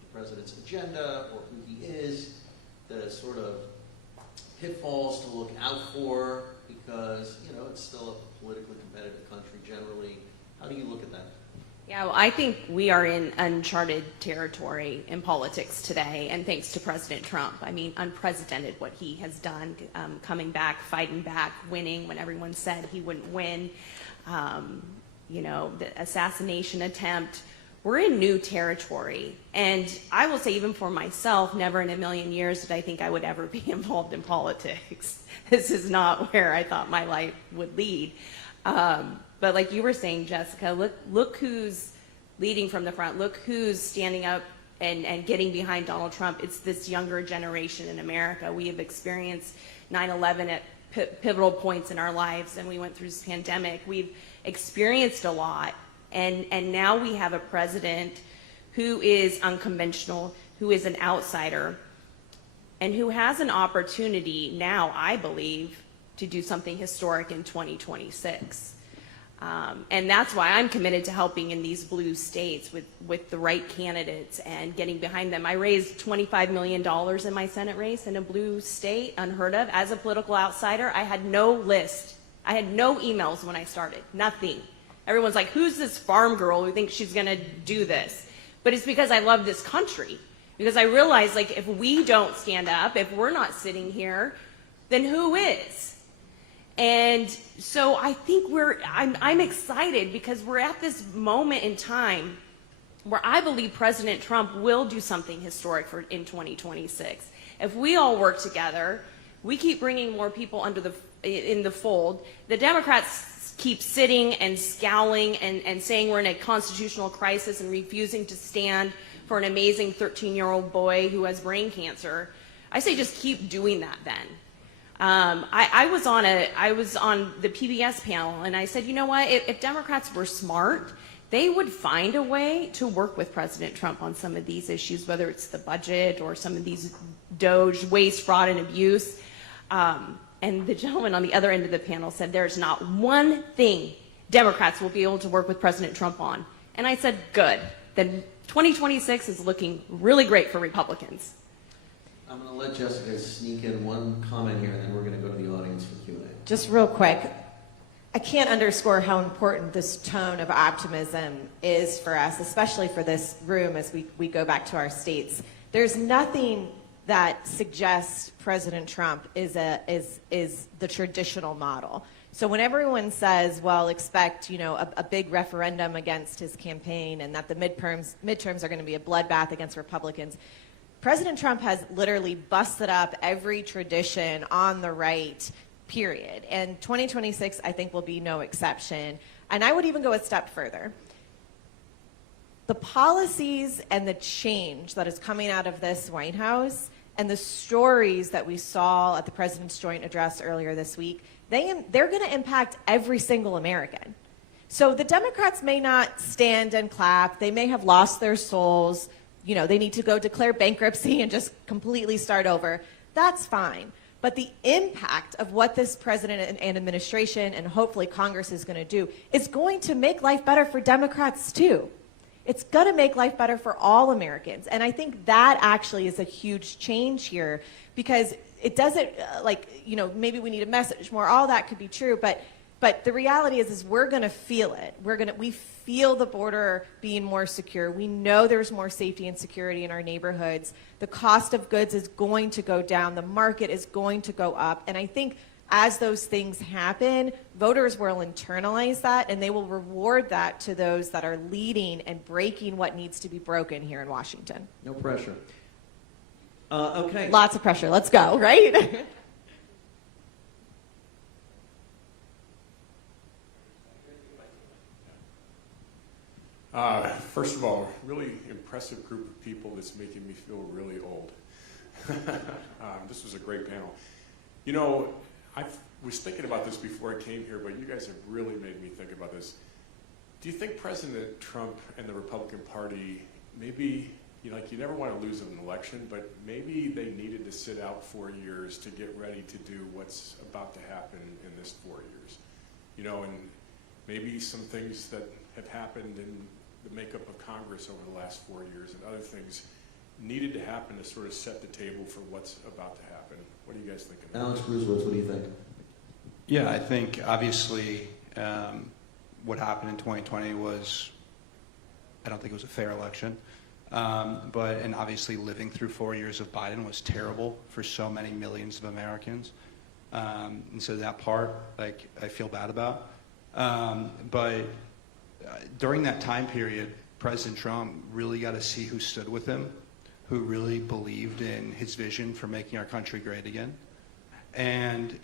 the president's agenda or who he is, the sort of pitfalls to look out for, because, it's still a politically competitive country generally. How do you look at that? Yeah, well, I think we are in uncharted territory in politics today, and thanks to President Trump. I mean, unprecedented what he has done, coming back, fighting back, winning when everyone said he wouldn't win. The assassination attempt. We're in new territory. And I will say, even for myself, never in a million years did I think I would ever be involved in politics. This is not where I thought my life would lead. But like you were saying, Jessica, look who's leading from the front. Look who's standing up and getting behind Donald Trump. It's this younger generation in America. We have experienced 9/11 pivotal points in our lives, and we went through this pandemic. We've experienced a lot, and now we have a president who is unconventional, who is an outsider, and who has an opportunity now, I believe, to do something historic in 2026. And that's why I'm committed to helping in these blue states with the right candidates and getting behind them. I raised $25 million in my Senate race in a blue state, unheard of. As a political outsider, I had no list. I had no emails when I started, nothing. Everyone's like, who's this farm girl who thinks she's gonna do this? But it's because I love this country. Because I realize, like, if we don't stand up, if we're not sitting here, then who is? And so I think I'm excited because we're at this moment in time where I believe President Trump will do something historic in 2026. If we all work together, we keep bringing more people in the fold. The Democrats keep sitting and scowling and saying we're in a constitutional crisis and refusing to stand for an amazing 13-year-old boy who has brain cancer. I say just keep doing that then. I was on the PBS panel, and I said, you know what, if Democrats were smart, they would find a way to work with President Trump on some of these issues, whether it's the budget or some of these DOJ, waste, fraud, and abuse. And the gentleman on the other end of the panel said, there's not one thing Democrats will be able to work with President Trump on. And I said, good. Then 2026 is looking really great for Republicans. I'm going to let Jessica sneak in one comment here, and then we're going to go to the audience for Q&A. Just real quick, I can't underscore how important this tone of optimism is for us, especially for this room as we go back to our states. There's nothing that suggests President Trump is the traditional model. So when everyone says, well, expect, a big referendum against his campaign and that the midterms are going to be a bloodbath against Republicans, President Trump has literally busted up every tradition on the right, period. And 2026, I think, will be no exception. And I would even go a step further. The policies and the change that is coming out of this White House and the stories that we saw at the President's joint address earlier this week, they're going to impact every single American. So the Democrats may not stand and clap. They may have lost their souls. They need to go declare bankruptcy and just completely start over. That's fine. But the impact of what this president and administration and hopefully Congress is going to do is going to make life better for Democrats too. It's going to make life better for all Americans. And I think that actually is a huge change here because it doesn't, maybe we need a message more. All that could be true. But the reality is we're going to feel it. We feel the border being more secure. We know there's more safety and security in our neighborhoods. The cost of goods is going to go down. The market is going to go up. And I think as those things happen, voters will internalize that and they will reward that to those that are leading and breaking what needs to be broken here in Washington. No pressure. Okay. Lots of pressure. Let's go, right? First of all, really impressive group of people that's making me feel really old. This was a great panel. I was thinking about this before I came here, but you guys have really made me think about this. Do you think President Trump and the Republican Party, maybe, you never want to lose an election, but maybe they needed to sit out 4 years to get ready to do what's about to happen in this 4 years? And maybe some things that have happened in the makeup of Congress over the last 4 years and other things needed to happen to sort of set the table for what's about to happen. What do you guys think of that? Alex Bruzewitz, what do you think? Yeah, I think obviously what happened in 2020 was, I don't think it was a fair election. And obviously living through 4 years of Biden was terrible for so many millions of Americans. And so that part, I feel bad about. But during that time period, President Trump really got to see who stood with him, who really believed in his vision for making our country great again. And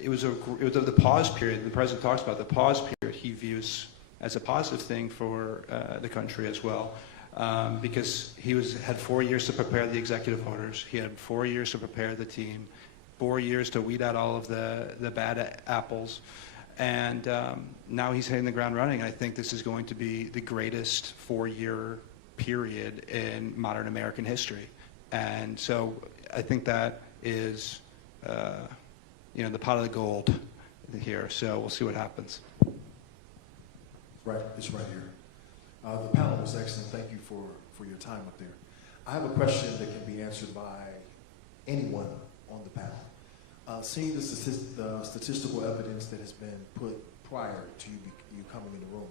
it was the pause period. The president talks about the pause period he views as a positive thing for the country as well, because he had 4 years to prepare the executive orders. He had 4 years to prepare the team, 4 years to weed out all of the bad apples. And now he's hitting the ground running. I think this is going to be the greatest 4-year period in modern American history. And so I think that is, the pot of the gold here. So we'll see what happens. Right, it's right here. The panel was excellent. Thank you for your time up there. I have a question that can be answered by anyone on the panel. Seeing the statistical evidence that has been put prior to you coming in the room,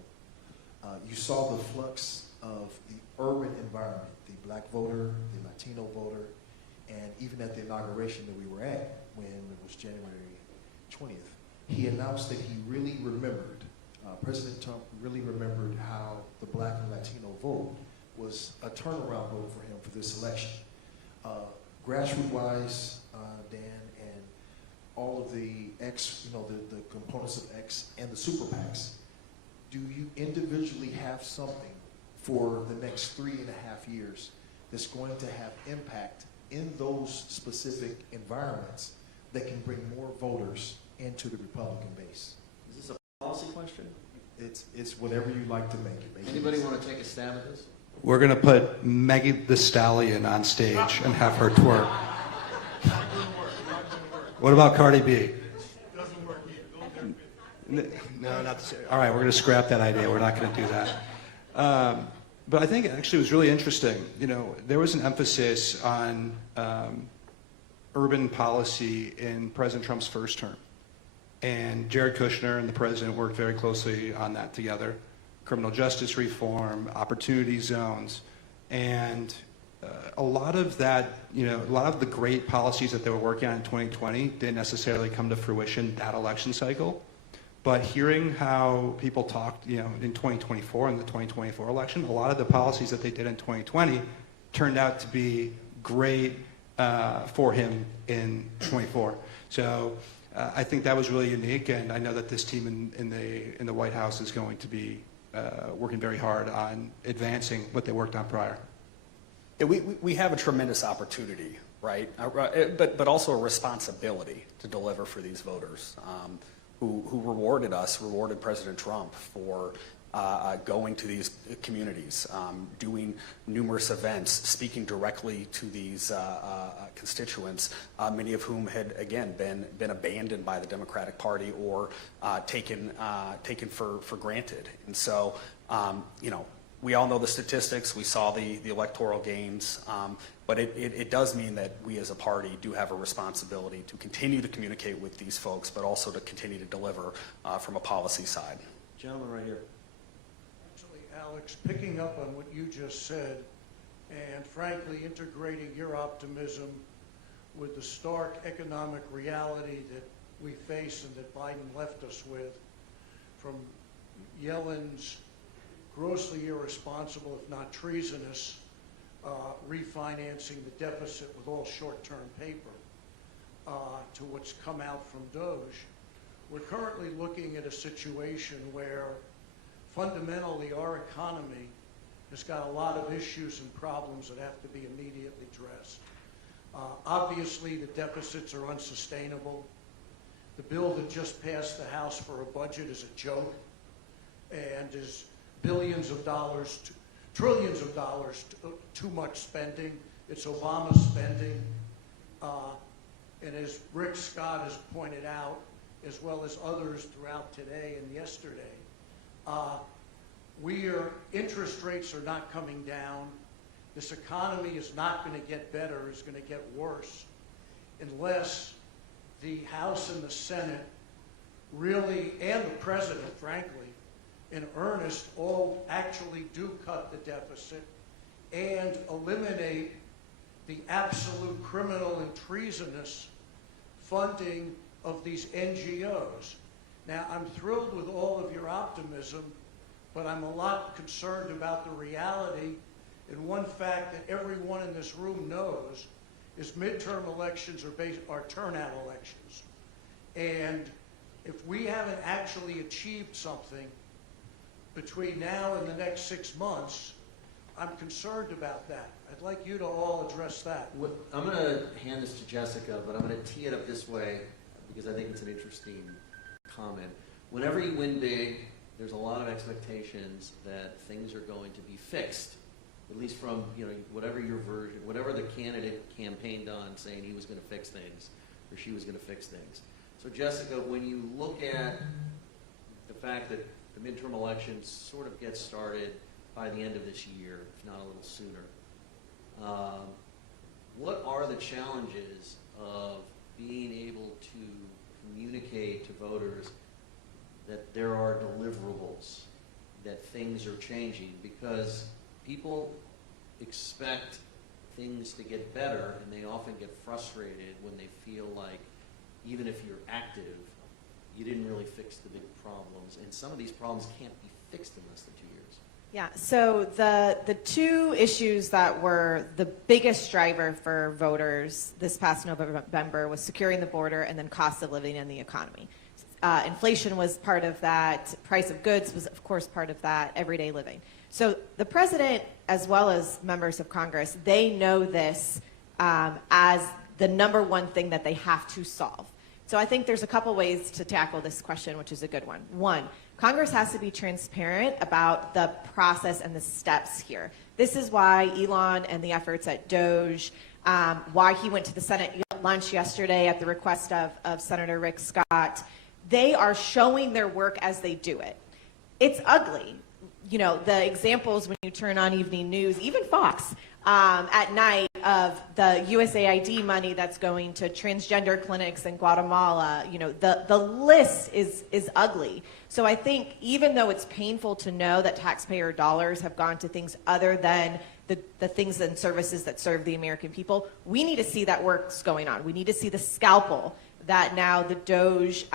you saw the flux of the urban environment, the black voter, the Latino voter, and even at the inauguration that we were at, when it was January 20th, he announced that he really remembered, President Trump really remembered how the black and Latino vote was a turnaround vote for him for this election. Grassroots-wise, Dan, and all of the the components of X and the super PACs, do you individually have something for the next 3.5 years that's going to have impact in those specific environments that can bring more voters into the Republican base? Is this a policy question? It's whatever you like to make it. Anybody want to take a stab at this? We're going to put Maggie the Stallion on stage and have her twerk. What about Cardi B? No, not the, all right, we're going to scrap that idea. We're not going to do that. But I think actually it was really interesting. There was an emphasis on urban policy in President Trump's first term. And Jared Kushner and the president worked very closely on that together. Criminal justice reform, opportunity zones, and a lot of that, a lot of the great policies that they were working on in 2020 didn't necessarily come to fruition that election cycle. But hearing how people talked, in 2024, in the 2024 election, a lot of the policies that they did in 2020 turned out to be great for him in 24. So I think that was really unique, and I know that this team in the White House is going to be working very hard on advancing what they worked on prior. Yeah, we have a tremendous opportunity, right? But also a responsibility to deliver for these voters who rewarded President Trump for going to these communities, doing numerous events, speaking directly to these constituents, many of whom had, again, been abandoned by the Democratic Party or taken for granted. And so, we all know the statistics. We saw the electoral gains. But it does mean that we as a party do have a responsibility to continue to communicate with these folks, but also to continue to deliver from a policy side. Gentleman right here. Actually, Alex, picking up on what you just said, and frankly integrating your optimism with the stark economic reality that we face and that Biden left us with, from Yellen's grossly irresponsible, if not treasonous, refinancing the deficit with all short-term paper, to what's come out from Doge. We're currently looking at a situation where fundamentally our economy has got a lot of issues and problems that have to be immediately addressed. Obviously, the deficits are unsustainable. The bill that just passed the House for a budget is a joke and is billions of dollars, trillions of dollars, too much spending. It's Obama spending. And as Rick Scott has pointed out, as well as others throughout today and yesterday, interest rates are not coming down. This economy is not going to get better, it's going to get worse, unless the House and the Senate really, and the President, frankly, in earnest, all actually do cut the deficit and eliminate the absolute criminal and treasonous funding of these NGOs. Now, I'm thrilled with all of your optimism, but I'm a lot concerned about the reality. And one fact that everyone in this room knows is midterm elections are turnout elections. And if we haven't actually achieved something between now and the next 6 months, I'm concerned about that. I'd like you to all address that. I'm going to hand this to Jessica, but I'm going to tee it up this way because I think it's an interesting comment. Whenever you win big, there's a lot of expectations that things are going to be fixed, at least from whatever your version, whatever the candidate campaigned on, saying he was going to fix things or she was going to fix things. So Jessica, when you look at the fact that the midterm elections sort of get started by the end of this year, if not a little sooner, what are the challenges of being able to communicate to voters that there are deliverables, that things are changing? Because people expect things to get better, and they often get frustrated when they feel like even if you're active, you didn't really fix the big problems. And some of these problems can't be fixed in less than 2 years. Yeah, so the two issues that were the biggest driver for voters this past November was securing the border and then cost of living and the economy. Inflation was part of that. Price of goods was, of course, part of that. Everyday living. So the president, as well as members of Congress, they know this as the number one thing that they have to solve. So I think there's a couple ways to tackle this question, which is a good one. One, Congress has to be transparent about the process and the steps here. This is why Elon and the efforts at DOGE, why he went to the Senate lunch yesterday at the request of Senator Rick Scott. They are showing their work as they do it. It's ugly. You know, the examples when you turn on evening news, even Fox, at night, of the USAID money that's going to transgender clinics in Guatemala, you know, the list is ugly. So I think even though it's painful to know that taxpayer dollars have gone to things other than the things and services that serve the American people, we need to see that work's going on. We need to see the scalpel that now the DOGE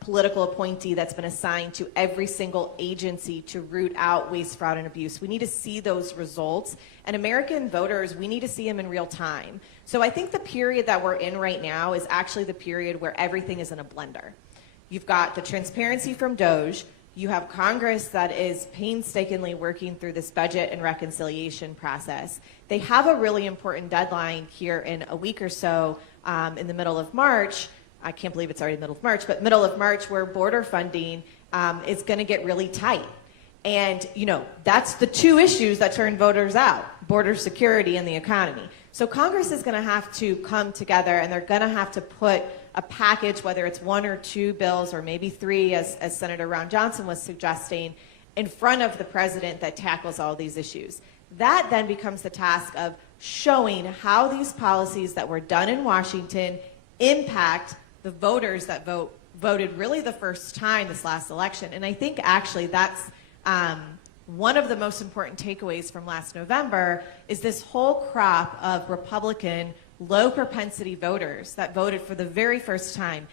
political appointee that's been assigned to every single agency to root out waste, fraud, and abuse. We need to see those results. And American voters, we need to see them in real time. So I think the period that we're in right now is actually the period where everything is in a blender. You've got the transparency from DOGE. You have Congress that is painstakingly working through this budget and reconciliation process. They have a really important deadline here in a week or so in the middle of March. I can't believe it's already the middle of March, but middle of March, where border funding is going to get really tight. And, you know, that's the two issues that turn voters out, border security and the economy. So Congress is going to have to come together, and they're going to have to put a package, whether it's one or two bills or maybe three, as Senator Ron Johnson was suggesting, in front of the president that tackles all these issues. That then becomes the task of showing how these policies that were done in Washington impact the voters that voted really the first time this last election. And I think actually that's one of the most important takeaways from last November is this whole crop of Republican low propensity voters that voted for the very first time.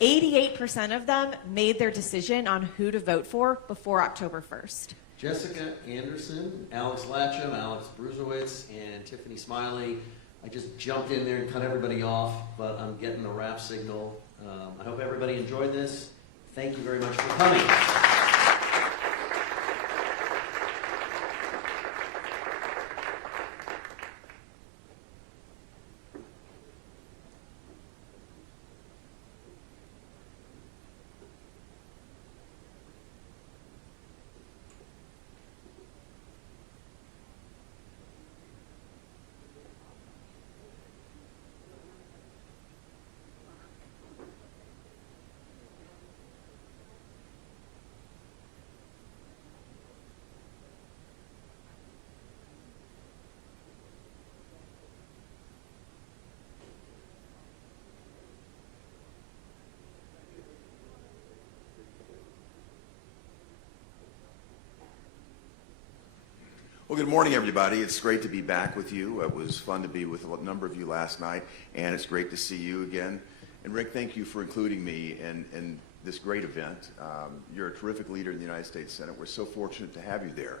88% of them made their decision on who to vote for before October 1st. Jessica Anderson, Alex Latcham, Alex Bruzowitz, and Tiffany Smiley. I just jumped in there and cut everybody off, but I'm getting the wrap signal. I hope everybody enjoyed this. Thank you very much for coming. Well, good morning, everybody. It's great to be back with you. It was fun to be with a number of you last night, and it's great to see you again. And Rick, thank you for including me in this great event. You're a terrific leader in the United States Senate. We're so fortunate to have you there.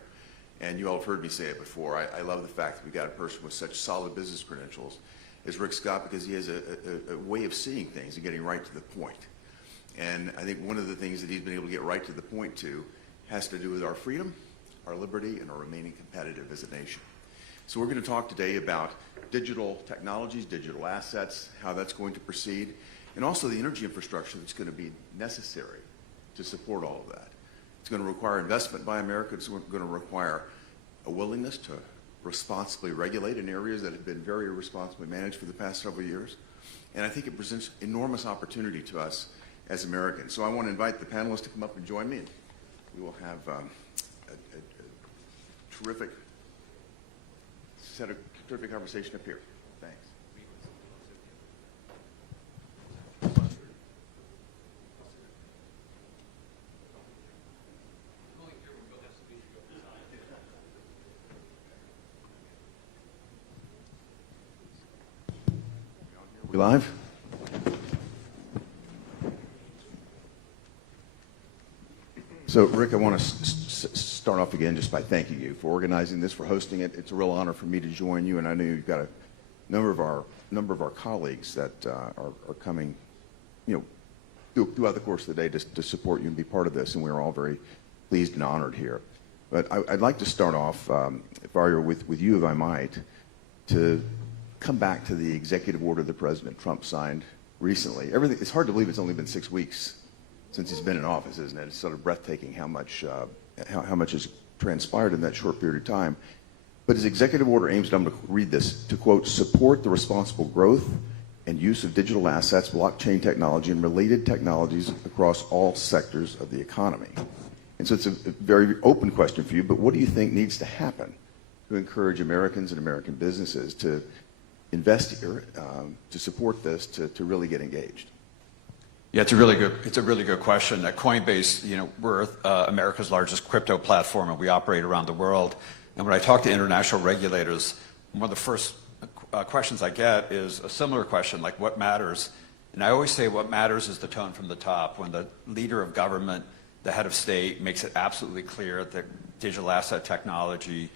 And you all have heard me say it before. I love the fact that we've got a person with such solid business credentials as Rick Scott, because he has a way of seeing things and getting right to the point. And I think one of the things that he's been able to get right to the point to has to do with our freedom, our liberty, and our remaining competitive as a nation. So we're going to talk today about digital technologies, digital assets, how that's going to proceed, and also the energy infrastructure that's going to be necessary to support all of that. It's going to require investment by America. It's going to require a willingness to responsibly regulate in areas that have been very irresponsibly managed for the past several years. And I think it presents enormous opportunity to us as Americans. So I want to invite the panelists to come up and join me. And we will have a terrific terrific conversation up here. Thanks. We live? So, Rick, I want to start off again just by thanking you for organizing this, for hosting it. It's a real honor for me to join you, and I know you've got a number of our colleagues that are coming, throughout the course of the day to support you and be part of this, and we're all very pleased and honored here. But I'd like to start off, with you, if I might, to come back to the executive order that President Trump signed recently. It's hard to believe it's only been 6 weeks since he's been in office, isn't it? It's sort of breathtaking how much has transpired in that short period of time. But his executive order aims, and I'm going to read this, to, quote, support the responsible growth and use of digital assets, blockchain technology, and related technologies across all sectors of the economy. And so it's a very open question for you, but what do you think needs to happen to encourage Americans and American businesses to invest here, to support this, to really get engaged? Yeah, it's a really good question. At Coinbase, we're America's largest crypto platform, and we operate around the world. And when I talk to international regulators, one of the first questions I get is a similar question, like what matters? And I always say what matters is the tone from the top. When the leader of government, the head of state, makes it absolutely clear that digital asset technology,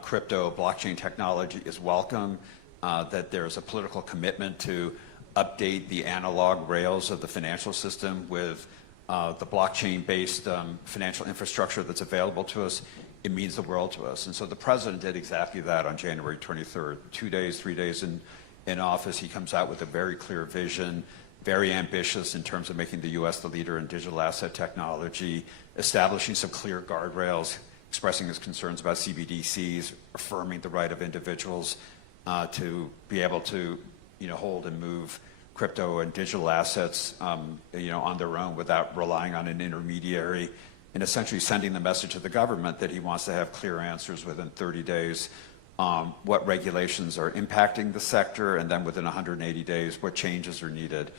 crypto, blockchain technology is welcome, that there's a political commitment to update the analog rails of the financial system with the blockchain-based financial infrastructure that's available to us, it means the world to us. And so the president did exactly that on January 23rd. 3 days in office, he comes out with a very clear vision, very ambitious in terms of making the U.S. the leader in digital asset technology, establishing some clear guardrails, expressing his concerns about CBDCs, affirming the right of individuals to be able to hold and move crypto and digital assets, on their own without relying on an intermediary, and essentially sending the message to the government that he wants to have clear answers within 30 days what regulations are impacting the sector, and then within 180 days what changes are needed.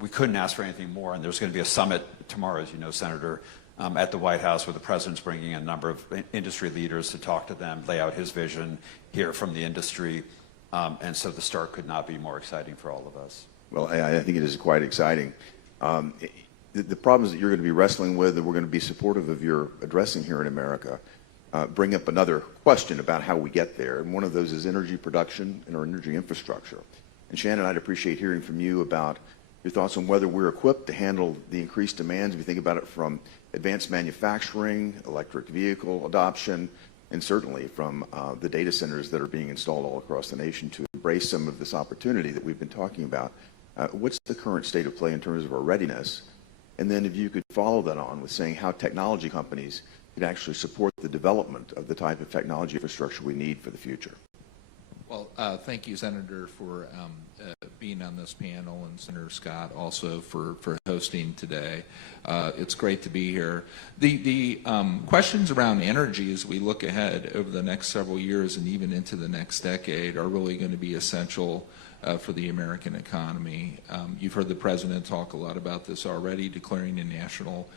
We couldn't ask for anything more, and there's going to be a summit tomorrow, as you know, Senator, at the White House, where the president's bringing in a number of industry leaders to talk to them, lay out his vision, hear from the industry. And so the start could not be more exciting for all of us. Well, I think it is quite exciting. The problems that you're going to be wrestling with, that we're going to be supportive of your addressing here in America, bring up another question about how we get there. And one of those is energy production and our energy infrastructure. And Shannon, I'd appreciate hearing from you about your thoughts on whether we're equipped to handle the increased demands. If you think about it from advanced manufacturing, electric vehicle adoption, and certainly from the data centers that are being installed all across the nation to embrace some of this opportunity that we've been talking about. What's the current state of play in terms of our readiness? And then if you could follow that on with saying how technology companies could actually support the development of the type of technology infrastructure we need for the future. Well, thank you, Senator, for being on this panel, and Senator Scott also for hosting today. It's great to be here. The questions around energy as we look ahead over the next several years and even into the next decade are really going to be essential for the American economy. You've heard the President talk a lot about this already, declaring a national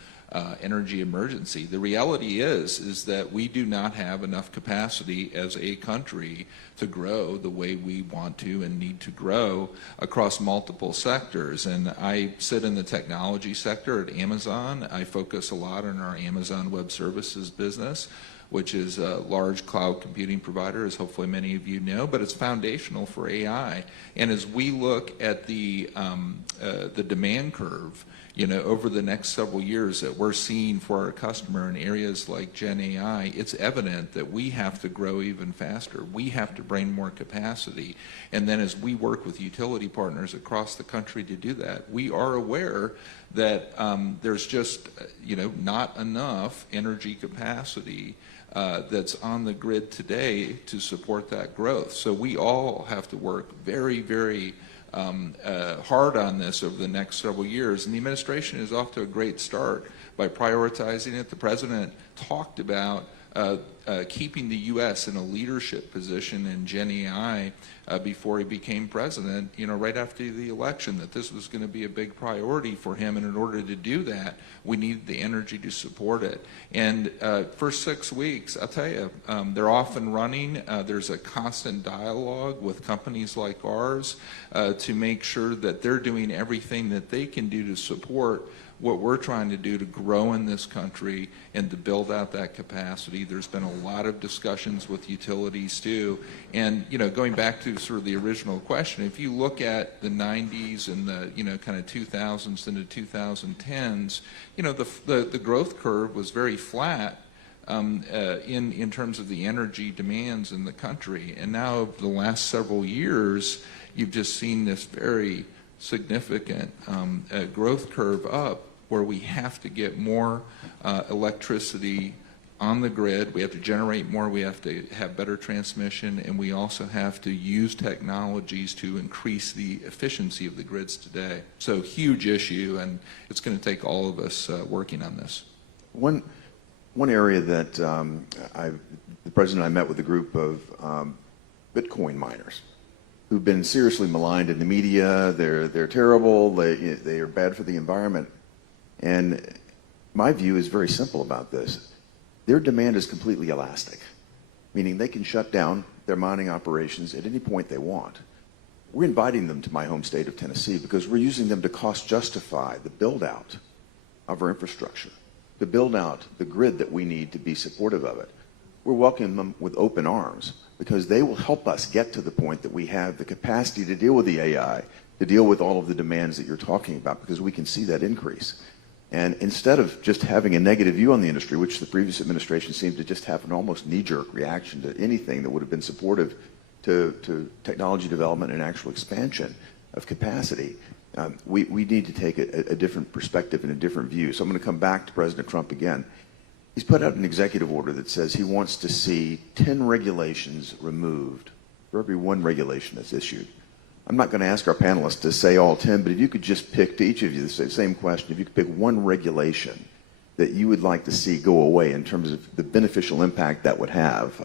energy emergency. The reality is that we do not have enough capacity as a country to grow the way we want to and need to grow across multiple sectors. And I sit in the technology sector at Amazon. I focus a lot on our Amazon Web Services business. which is a large cloud computing provider, as hopefully many of you know, but it's foundational for AI. And as we look at the demand curve, over the next several years that we're seeing for our customer in areas like Gen AI, it's evident that we have to grow even faster. We have to bring more capacity. And then as we work with utility partners across the country to do that, we are aware that there's just, not enough energy capacity that's on the grid today to support that growth. So we all have to work very, very hard on this over the next several years, and the administration is off to a great start by prioritizing it. The president talked about keeping the U.S. in a leadership position in Gen AI before he became president, right after the election, that this was going to be a big priority for him, and in order to do that, we need the energy to support it. And for 6 weeks, I'll tell you, they're off and running. There's a constant dialogue with companies like ours to make sure that they're doing everything that they can do to support what we're trying to do to grow in this country and to build out that capacity. There's been a lot of discussions with utilities too. And, going back to sort of the original question, if you look at the 90s and the, kind of 2000s into 2010s, the growth curve was very flat in terms of the energy demands in the country. And now over the last several years, you've just seen this very significant growth curve up, where we have to get more electricity on the grid. We have to generate more. We have to have better transmission, and we also have to use technologies to increase the efficiency of the grids today. So huge issue, and it's going to take all of us working on this. One area that the president and I met with a group of Bitcoin miners who've been seriously maligned in the media. They're terrible. They are bad for the environment. And my view is very simple about this. Their demand is completely elastic, meaning they can shut down their mining operations at any point they want. We're inviting them to my home state of Tennessee because we're using them to cost justify the build out of our infrastructure, to build out the grid that we need to be supportive of it. We're welcoming them with open arms because they will help us get to the point that we have the capacity to deal with the AI, to deal with all of the demands that you're talking about, because we can see that increase. And instead of just having a negative view on the industry, which the previous administration seemed to just have an almost knee-jerk reaction to anything that would have been supportive to technology development and actual expansion of capacity, we need to take a different perspective and a different view. So I'm going to come back to President Trump again. He's put out an executive order that says he wants to see 10 regulations removed for every one regulation that's issued. I'm not going to ask our panelists to say all 10, but if you could just pick, to each of you, the same question, if you could pick one regulation that you would like to see go away in terms of the beneficial impact that would have,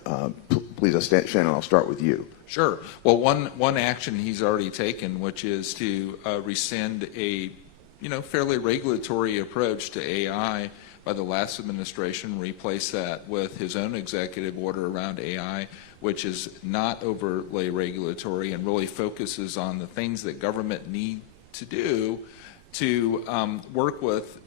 please, Shannon, I'll start with you. Sure. Well, one action he's already taken, which is to rescind a fairly regulatory approach to AI by the last administration, replace that with his own executive order around AI, which is not overly regulatory and really focuses on the things that government need to do to work with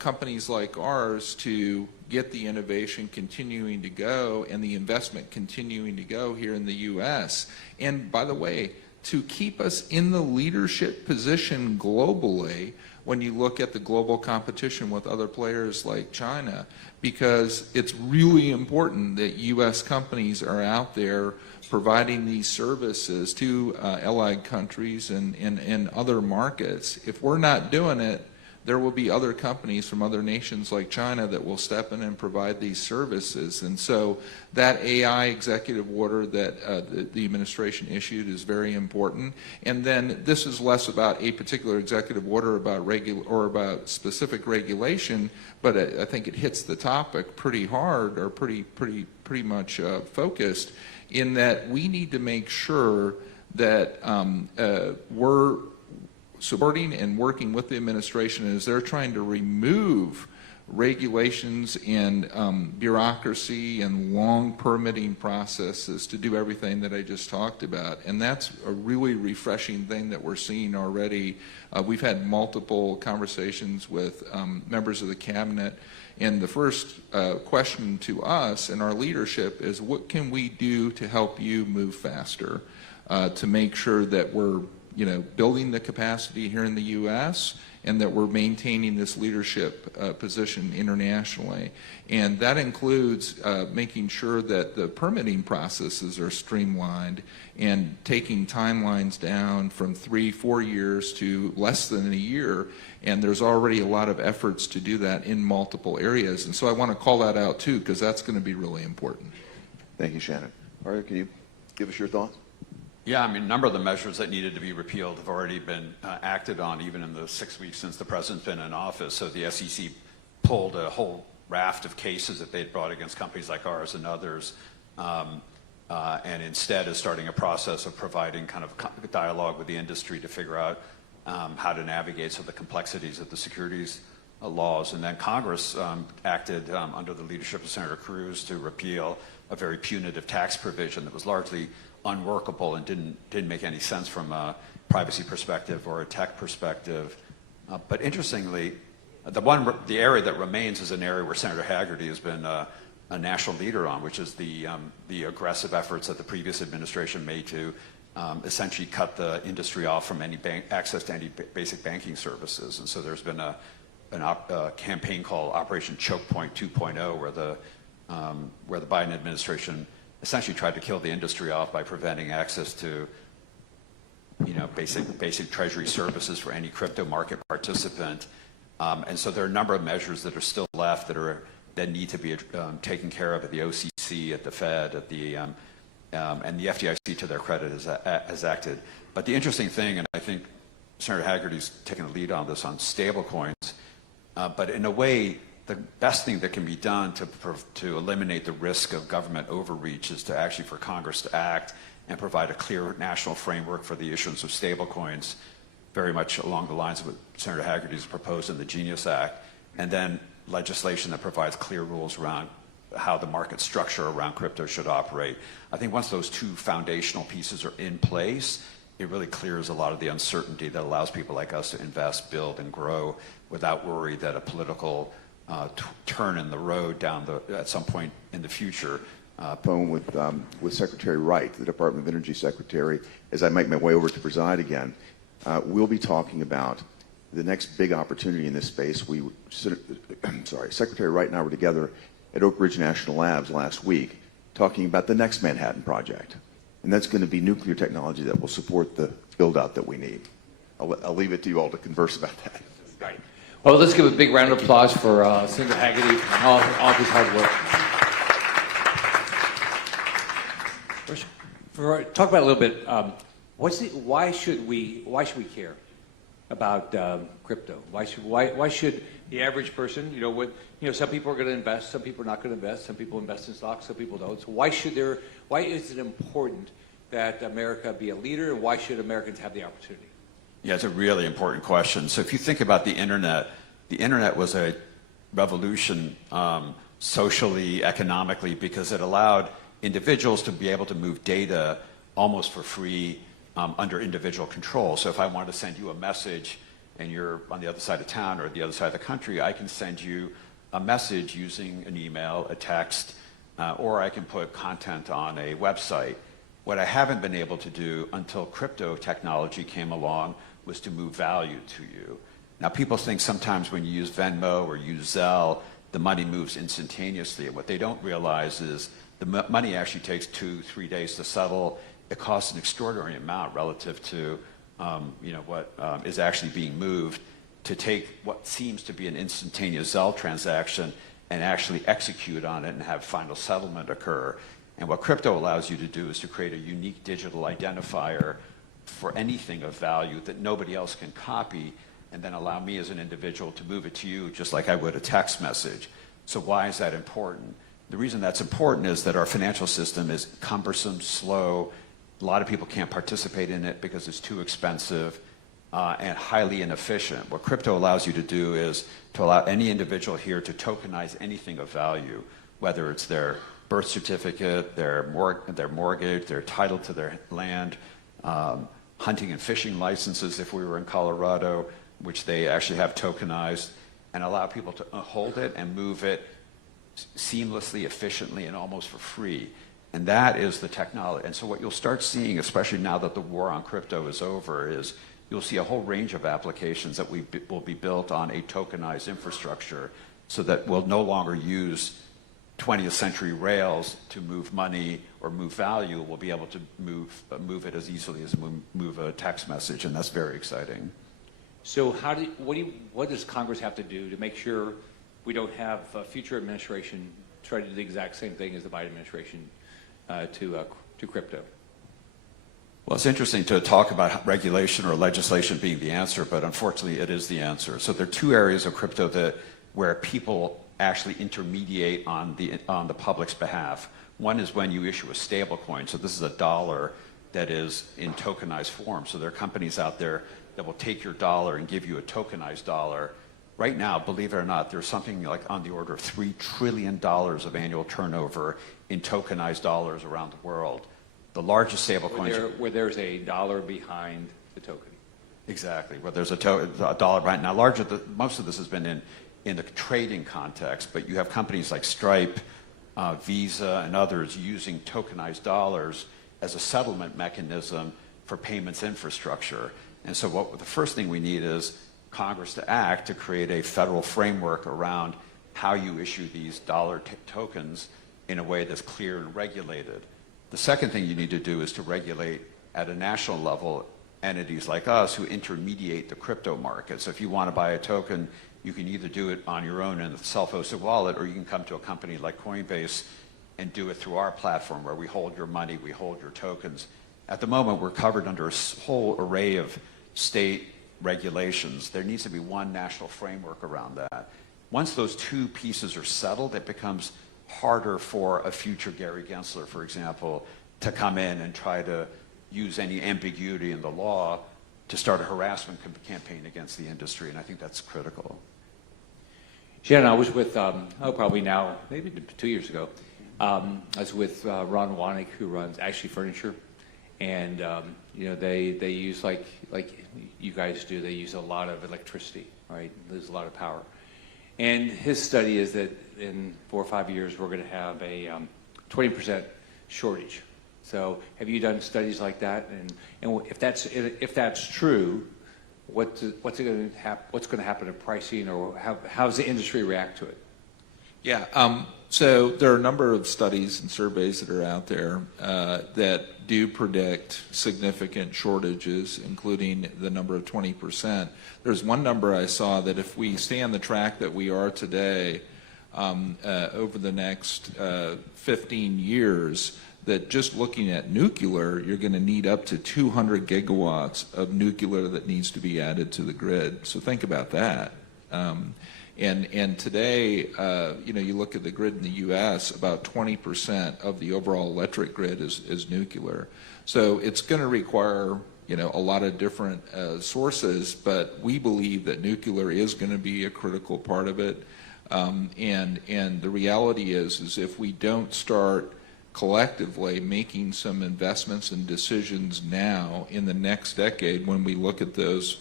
companies like ours to get the innovation continuing to go and the investment continuing to go here in the U.S. And by the way, to keep us in the leadership position globally when you look at the global competition with other players like China, because it's really important that U.S. companies are out there providing these services to allied countries and other markets. If we're not doing it, there will be other companies from other nations like China that will step in and provide these services. And so that AI executive order that the administration issued is very important. And then this is less about a particular executive order about specific regulation, but I think it hits the topic pretty hard, or pretty much focused, in that we need to make sure that we're supporting and working with the administration as they're trying to remove regulations and bureaucracy and long permitting processes to do everything that I just talked about. And that's a really refreshing thing that we're seeing already. We've had multiple conversations with members of the cabinet, and the first question to us and our leadership is, what can we do to help you move faster, to make sure that we're building the capacity here in the U.S. and that we're maintaining this leadership position internationally. And that includes making sure that the permitting processes are streamlined and taking timelines down from 3-4 years to less than a year. And there's already a lot of efforts to do that in multiple areas. And so I want to call that out too, because that's going to be really important. Thank you, Shannon. Mario, can you give us your thoughts? Yeah, I mean, a number of the measures that needed to be repealed have already been acted on, even in the 6 weeks since the president's been in office. So the SEC pulled a whole raft of cases that they'd brought against companies like ours and others, and instead is starting a process of providing kind of dialogue with the industry to figure out how to navigate some of the complexities of the securities laws. And then Congress acted under the leadership of Senator Cruz to repeal a very punitive tax provision that was largely unworkable and didn't make any sense from a privacy perspective or a tech perspective. But interestingly, the area that remains is an area where Senator Haggerty has been a national leader on, which is the aggressive efforts that the previous administration made to essentially cut the industry off from any access to any basic banking services. And so there's been a campaign called Operation Choke Point 2.0, where the Biden administration essentially tried to kill the industry off by preventing access to, basic treasury services for any crypto market participant. And so there are a number of measures that are still left that need to be taken care of at the OCC, at the Fed, at the and the FDIC, to their credit, has acted. But the interesting thing, and I think Senator Haggerty's taken the lead on this, on stablecoins, but in a way, the best thing that can be done to eliminate the risk of government overreach is to actually for Congress to act and provide a clear national framework for the issuance of stablecoins, very much along the lines of what Senator Haggerty's proposed in the Genius Act, and then legislation that provides clear rules around how the market structure around crypto should operate. I think once those two foundational pieces are in place, it really clears a lot of the uncertainty that allows people like us to invest, build, and grow without worry that a political turn in the road at some point in the future. Phone with Secretary Wright, the Department of Energy Secretary, as I make my way over to preside again. We'll be talking about the next big opportunity in this space. Secretary Wright and I were together at Oak Ridge National Labs last week talking about the next Manhattan Project. And that's going to be nuclear technology that will support the build-out that we need. I'll leave it to you all to converse about that. Right. Well, let's give a big round of applause for Senator Haggerty and all of his hard work. Talk about a little bit. Why should we care about crypto? Why should the average person? Some people are going to invest, some people are not going to invest. Some people invest in stocks, some people don't. So why is it important that America be a leader, and why should Americans have the opportunity? Yeah, it's a really important question. So if you think about the internet was a revolution socially, economically, because it allowed individuals to be able to move data almost for free under individual control. So if I want to send you a message and you're on the other side of town or the other side of the country, I can send you a message using an email, a text, or I can put content on a website. What I haven't been able to do until crypto technology came along was to move value to you. Now, people think sometimes when you use Venmo or use Zelle, the money moves instantaneously. And what they don't realize is the money actually takes 2-3 days to settle. It costs an extraordinary amount relative to what is actually being moved, to take what seems to be an instantaneous Zelle transaction and actually execute on it and have final settlement occur. And what crypto allows you to do is to create a unique digital identifier for anything of value that nobody else can copy, and then allow me as an individual to move it to you just like I would a text message. So why is that important? The reason that's important is that our financial system is cumbersome, slow. A lot of people can't participate in it because it's too expensive. and highly inefficient. What crypto allows you to do is to allow any individual here to tokenize anything of value, whether it's their birth certificate, their mortgage, their title to their land, hunting and fishing licenses if we were in Colorado, which they actually have tokenized, and allow people to hold it and move it seamlessly, efficiently, and almost for free. And that is the technology. And so what you'll start seeing, especially now that the war on crypto is over, is you'll see a whole range of applications that will be built on a tokenized infrastructure, so that we'll no longer use 20th century rails to move money or move value. We'll be able to move it as easily as move a text message, and that's very exciting. So what does Congress have to do to make sure we don't have a future administration try to do the exact same thing as the Biden administration to crypto? Well, it's interesting to talk about regulation or legislation being the answer, but unfortunately it is the answer. So there are two areas of crypto where people actually intermediate on the public's behalf. One is when you issue a stable coin. So this is a dollar that is in tokenized form. So there are companies out there that will take your dollar and give you a tokenized dollar. Right now, believe it or not, there's something like on the order of $3 trillion of annual turnover in tokenized dollars around the world. The largest stable coins... Where there's a dollar behind the token. Exactly, where there's a dollar behind. Now, most of this has been in the trading context, but you have companies like Stripe, Visa, and others using tokenized dollars as a settlement mechanism for payments infrastructure. And so the first thing we need is Congress to act to create a federal framework around how you issue these dollar tokens in a way that's clear and regulated. The second thing you need to do is to regulate at a national level entities like us who intermediate the crypto market. So if you want to buy a token, you can either do it on your own in a self-hosted wallet, or you can come to a company like Coinbase and do it through our platform where we hold your money, we hold your tokens. At the moment, we're covered under a whole array of state regulations. There needs to be one national framework around that. Once those two pieces are settled, it becomes harder for a future Gary Gensler, for example, to come in and try to use any ambiguity in the law to start a harassment campaign against the industry, and I think that's critical. Shannon, I was with, probably now, maybe 2 years ago, I was with Ron Wanek, who runs Ashley Furniture, and they use, like you guys do, they use a lot of electricity, right? There's a lot of power. And his study is that in 4 or 5 years, we're going to have a 20% shortage. So have you done studies like that? And if that's true, what's going to happen to pricing, or how does the industry react to it? Yeah, so there are a number of studies and surveys that are out there that do predict significant shortages, including the number of 20%. There's one number I saw that if we stay on the track that we are today, over the next 15 years, that just looking at nuclear, you're going to need up to 200 gigawatts of nuclear that needs to be added to the grid. So think about that. And today, you look at the grid in the U.S., about 20% of the overall electric grid is nuclear. So it's going to require, a lot of different sources, but we believe that nuclear is going to be a critical part of it. And the reality is if we don't start collectively making some investments and decisions now in the next decade, when we look at those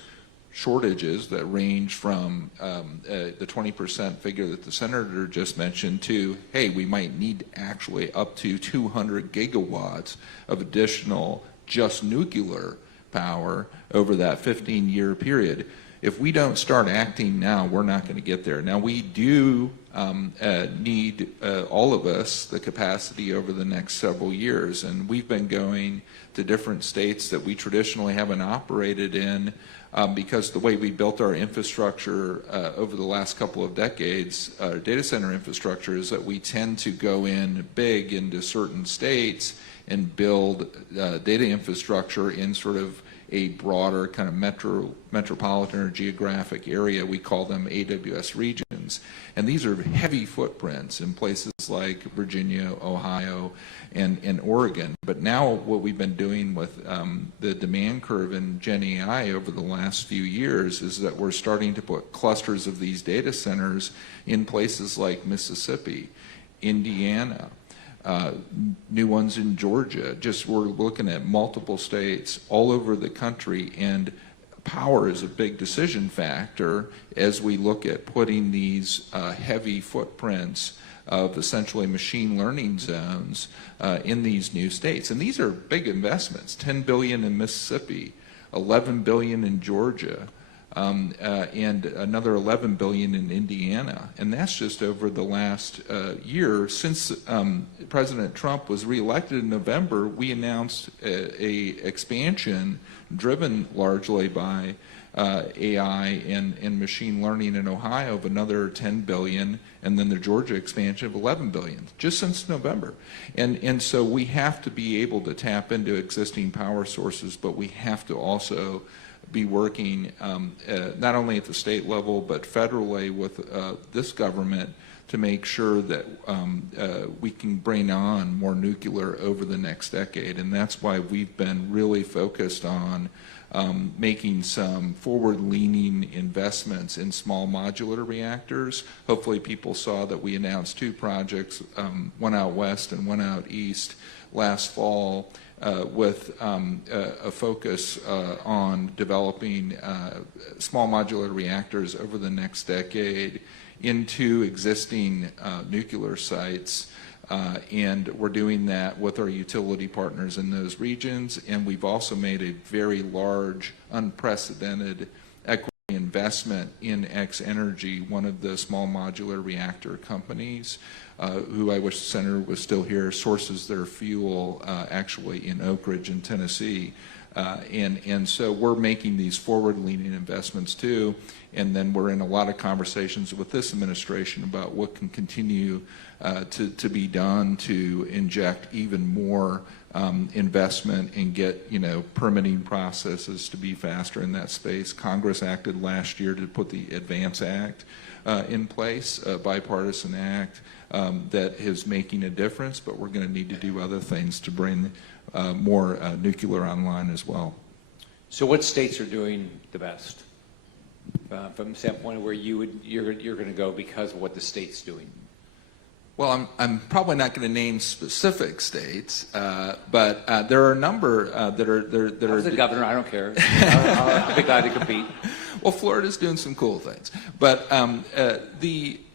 shortages that range from the 20% figure that the senator just mentioned to, hey, we might need actually up to 200 gigawatts of additional just nuclear power over that 15-year period. If we don't start acting now, we're not going to get there. Now, we do need, all of us, the capacity over the next several years, and we've been going to different states that we traditionally haven't operated in because the way we built our infrastructure over the last couple of decades, our data center infrastructure, is that we tend to go in big into certain states and build data infrastructure in sort of a broader kind of metropolitan or geographic area. We call them AWS regions. And these are heavy footprints in places places like Virginia, Ohio, and Oregon. But now what we've been doing with the demand curve in Gen AI over the last few years is that we're starting to put clusters of these data centers in places like Mississippi, Indiana, new ones in Georgia. Just we're looking at multiple states all over the country, and power is a big decision factor as we look at putting these heavy footprints of essentially machine learning zones in these new states. And these are big investments, $10 billion in Mississippi, $11 billion in Georgia, and another $11 billion in Indiana. And that's just over the last year. Since President Trump was reelected in November, we announced a expansion driven largely by AI and machine learning in Ohio of another $10 billion, and then the Georgia expansion of $11 billion, just since November. And so we have to be able to tap into existing power sources, but we have to also be working not only at the state level, but federally with this government to make sure that we can bring on more nuclear over the next decade. And that's why we've been really focused on making some forward-leaning investments in small modular reactors. Hopefully people saw that we announced 2 projects, one out west and one out east last fall, with a focus on developing small modular reactors over the next decade into existing nuclear sites. And we're doing that with our utility partners in those regions. And we've also made a very large, unprecedented equity investment in X-Energy, one of the small modular reactor companies, who I wish the Senator was still here, sources their fuel actually in Oak Ridge in Tennessee. And so we're making these forward-leaning investments too. And then we're in a lot of conversations with this administration about what can continue to be done to inject even more investment and get, permitting processes to be faster in that space. Congress acted last year to put the ADVANCE Act in place, a bipartisan act that is making a difference, but we're going to need to do other things to bring more nuclear online as well. So what states are doing the best from the standpoint of where you're going to go because of what the state's doing? Well, I'm probably not going to name specific states, but there are a number that are. I was the governor. I don't care. I'll be glad to compete. Well, Florida's doing some cool things, but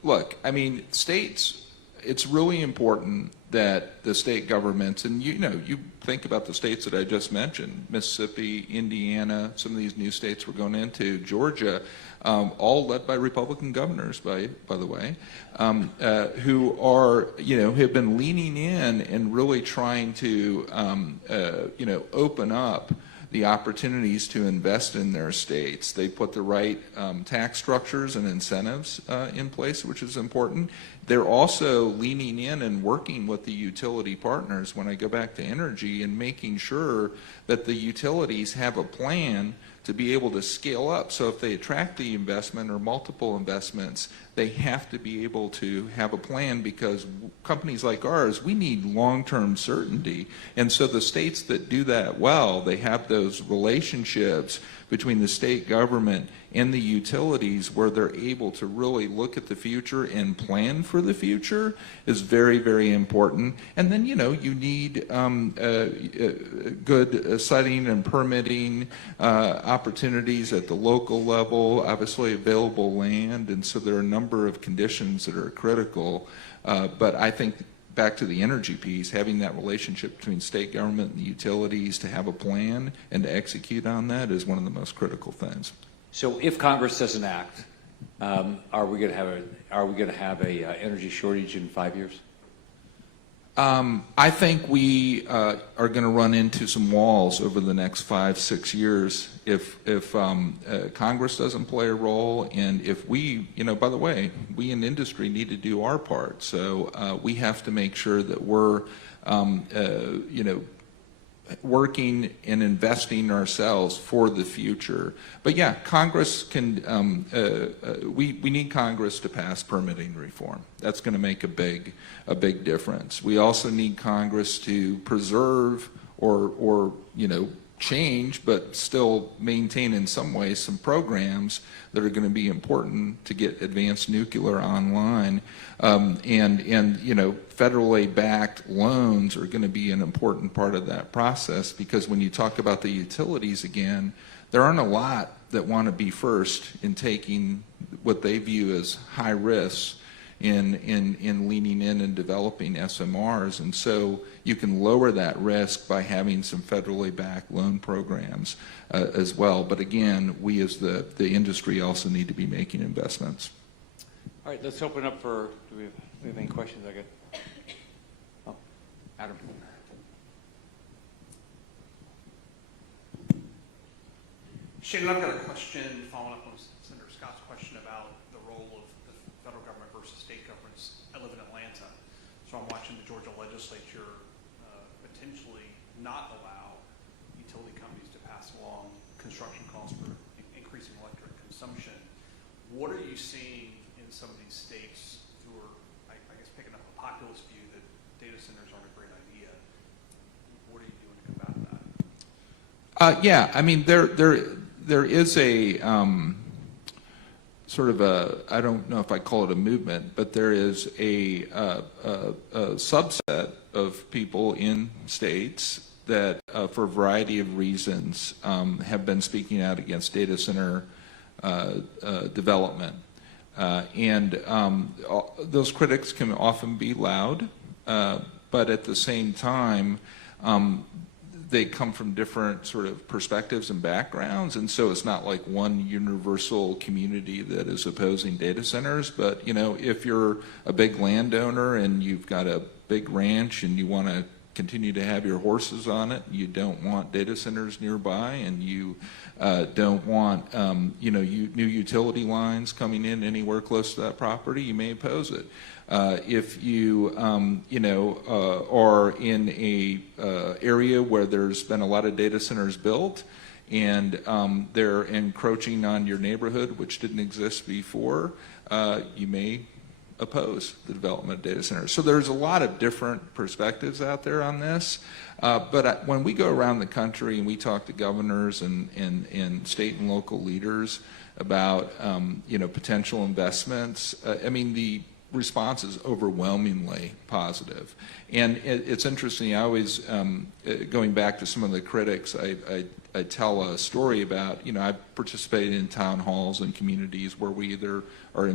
look. I mean, states. It's really important that the state governments, and you think about the states that I just mentioned, Mississippi, Indiana, some of these new states we're going into, Georgia, all led by Republican governors, by the way, who are, have been leaning in and really trying to, open up the opportunities to invest in their states. They put the right tax structures and incentives in place, which is important. They're also leaning in and working with the utility partners, when I go back to energy, and making sure that the utilities have a plan to be able to scale up. So if they attract the investment or multiple investments, they have to be able to have a plan, because companies like ours, we need long-term certainty. And so the states that do that well, they have those relationships between the state government and the utilities where they're able to really look at the future and plan for the future is very, very important. And then, you need good siting and permitting opportunities at the local level, obviously available land, and so there are a number of conditions that are critical. But I think back to the energy piece, having that relationship between state government and the utilities to have a plan and to execute on that is one of the most critical things. So if Congress doesn't act, are we going to have a energy shortage in 5 years? I think we are going to run into some walls over the next 5-6 years if Congress doesn't play a role, and if we, by the way, we in industry need to do our part. So we have to make sure that we're, working and investing ourselves for the future. But yeah, Congress can, we need Congress to pass permitting reform. That's going to make a big difference. We also need Congress to preserve or change, but still maintain in some ways some programs that are going to be important to get advanced nuclear online. Federally backed loans are going to be an important part of that process, because when you talk about the utilities again, there aren't a lot that want to be first in taking what they view as high risks in leaning in and developing SMRs. And so you can lower that risk by having some federally backed loan programs as well. But again, we as the industry also need to be making investments. All right, let's open up for, do we have any questions? I got, oh, Adam. Shane, I've got a question following up on Senator Scott's question about the role of the federal government versus state governments. I live in Atlanta, so I'm watching the Georgia legislature potentially not allow utility companies to pass along construction costs for increasing electric consumption. What are you seeing in some of these states who are, I guess, picking up a populist view that data centers aren't a great idea? What are you doing to combat that? Yeah, I mean, there is a sort of a, I don't know if I call it a movement, but there is a subset of people in states that, for a variety of reasons, have been speaking out against data center development. Those critics can often be loud, but at the same time, they come from different sort of perspectives and backgrounds, and so it's not like one universal community that is opposing data centers. But if you're a big landowner and you've got a big ranch and you want to continue to have your horses on it, you don't want data centers nearby, and you don't want new utility lines coming in anywhere close to that property, you may oppose it. If you are in a area where there's been a lot of data centers built and they're encroaching on your neighborhood, which didn't exist before, you may oppose the development of data centers. So there's a lot of different perspectives out there on this. But when we go around the country and we talk to governors and state and local leaders about potential investments, I mean, the response is overwhelmingly positive. And it's interesting, I always, going back to some of the critics, I tell a story about, I participated in town halls and communities where we either are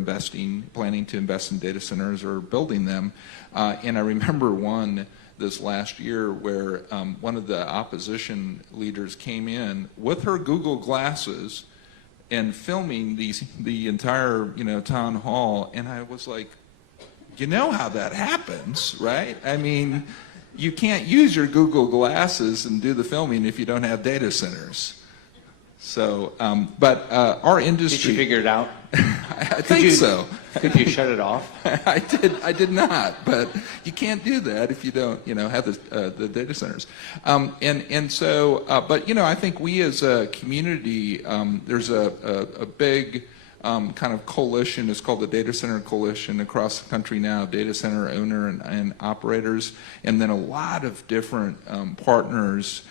planning to invest in data centers or building them. And I remember one this last year where one of the opposition leaders came in with her Google glasses and filming the entire town hall, and I was like, you know how that happens, right? I mean, you can't use your Google glasses and do the filming if you don't have data centers. So, but our industry. Did you figure it out? I think so. Could you shut it off? I did not, but you can't do that if you don't, have the data centers. But I think we as a community, there's a big kind of coalition. It's called the Data Center Coalition across the country now, data center owner and operators, and then a lot of different partners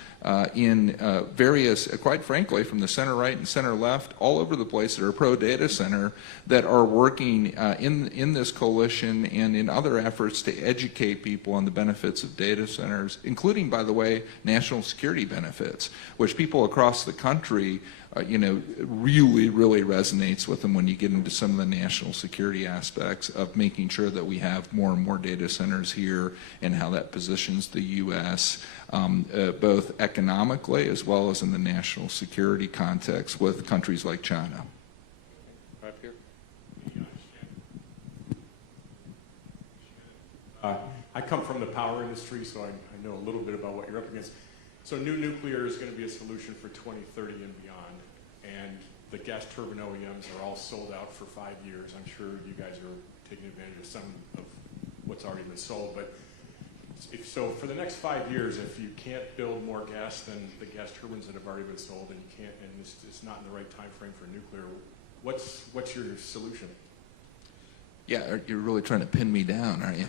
in various, quite frankly, from the center right and center left, all over the place that are pro-data center, that are working in this coalition and in other efforts to educate people on the benefits of data centers, including, by the way, national security benefits, which people across the country really, really resonates with them when you get into some of the national security aspects of making sure that we have more and more data centers here and how that positions the U.S. Both economically as well as in the national security context with countries like China. Right up here. I come from the power industry, so I know a little bit about what you're up against. So new nuclear is going to be a solution for 2030 and beyond. And the gas turbine OEMs are all sold out for 5 years. I'm sure you guys are taking advantage of some of what's already been sold. But So for the next 5 years, if you can't build more gas than the gas turbines that have already been sold, and you can't, and it's not in the right time frame for nuclear, what's your solution? Yeah, you're really trying to pin me down, aren't you?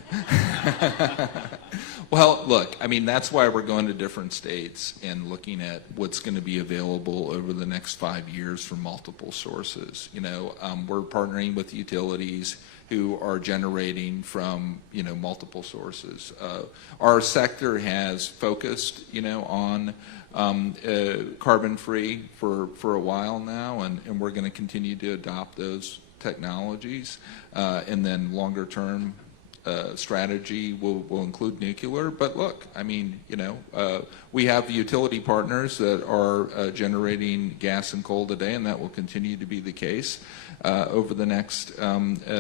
Well, look, I mean, that's why we're going to different states and looking at what's going to be available over the next 5 years from multiple sources. You know, we're partnering with utilities who are generating from, you know, multiple sources. Our sector has focused, you know, on carbon-free for a while now, and we're going to continue to adopt those technologies, and then longer term strategy will include nuclear. But look, I mean, you know, we have utility partners that are generating gas and coal today, and that will continue to be the case over the next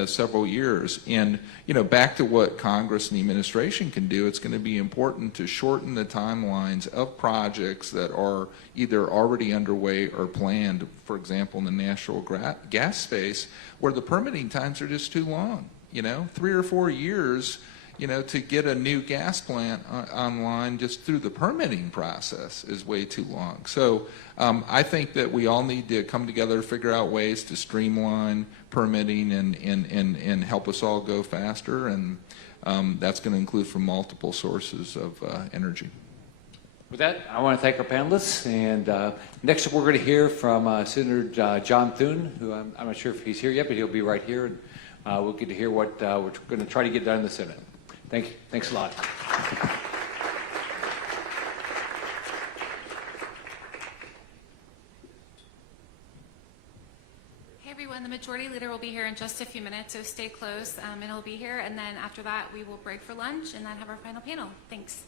several years. And, you know, back to what Congress and the administration can do, it's going to be important to shorten the timelines of projects that are either already underway or planned, for example, in the natural gas space, where the permitting times are just too long. You know, 3 or 4 years, you know, to get a new gas plant online just through the permitting process is way too long. So I think that we all need to come together to figure out ways to streamline permitting and help us all go faster. And that's going to include from multiple sources of energy. With that, I want to thank our panelists. And next up, we're going to hear from Senator John Thune, who I'm not sure if he's here yet, but he'll be right here. And we'll get to hear what we're going to try to get done in the Senate. Thanks a lot. Hey everyone, the Majority Leader will be here in just a few minutes, so stay close, and he'll be here. And then after that, we will break for lunch and then have our final panel. Thanks.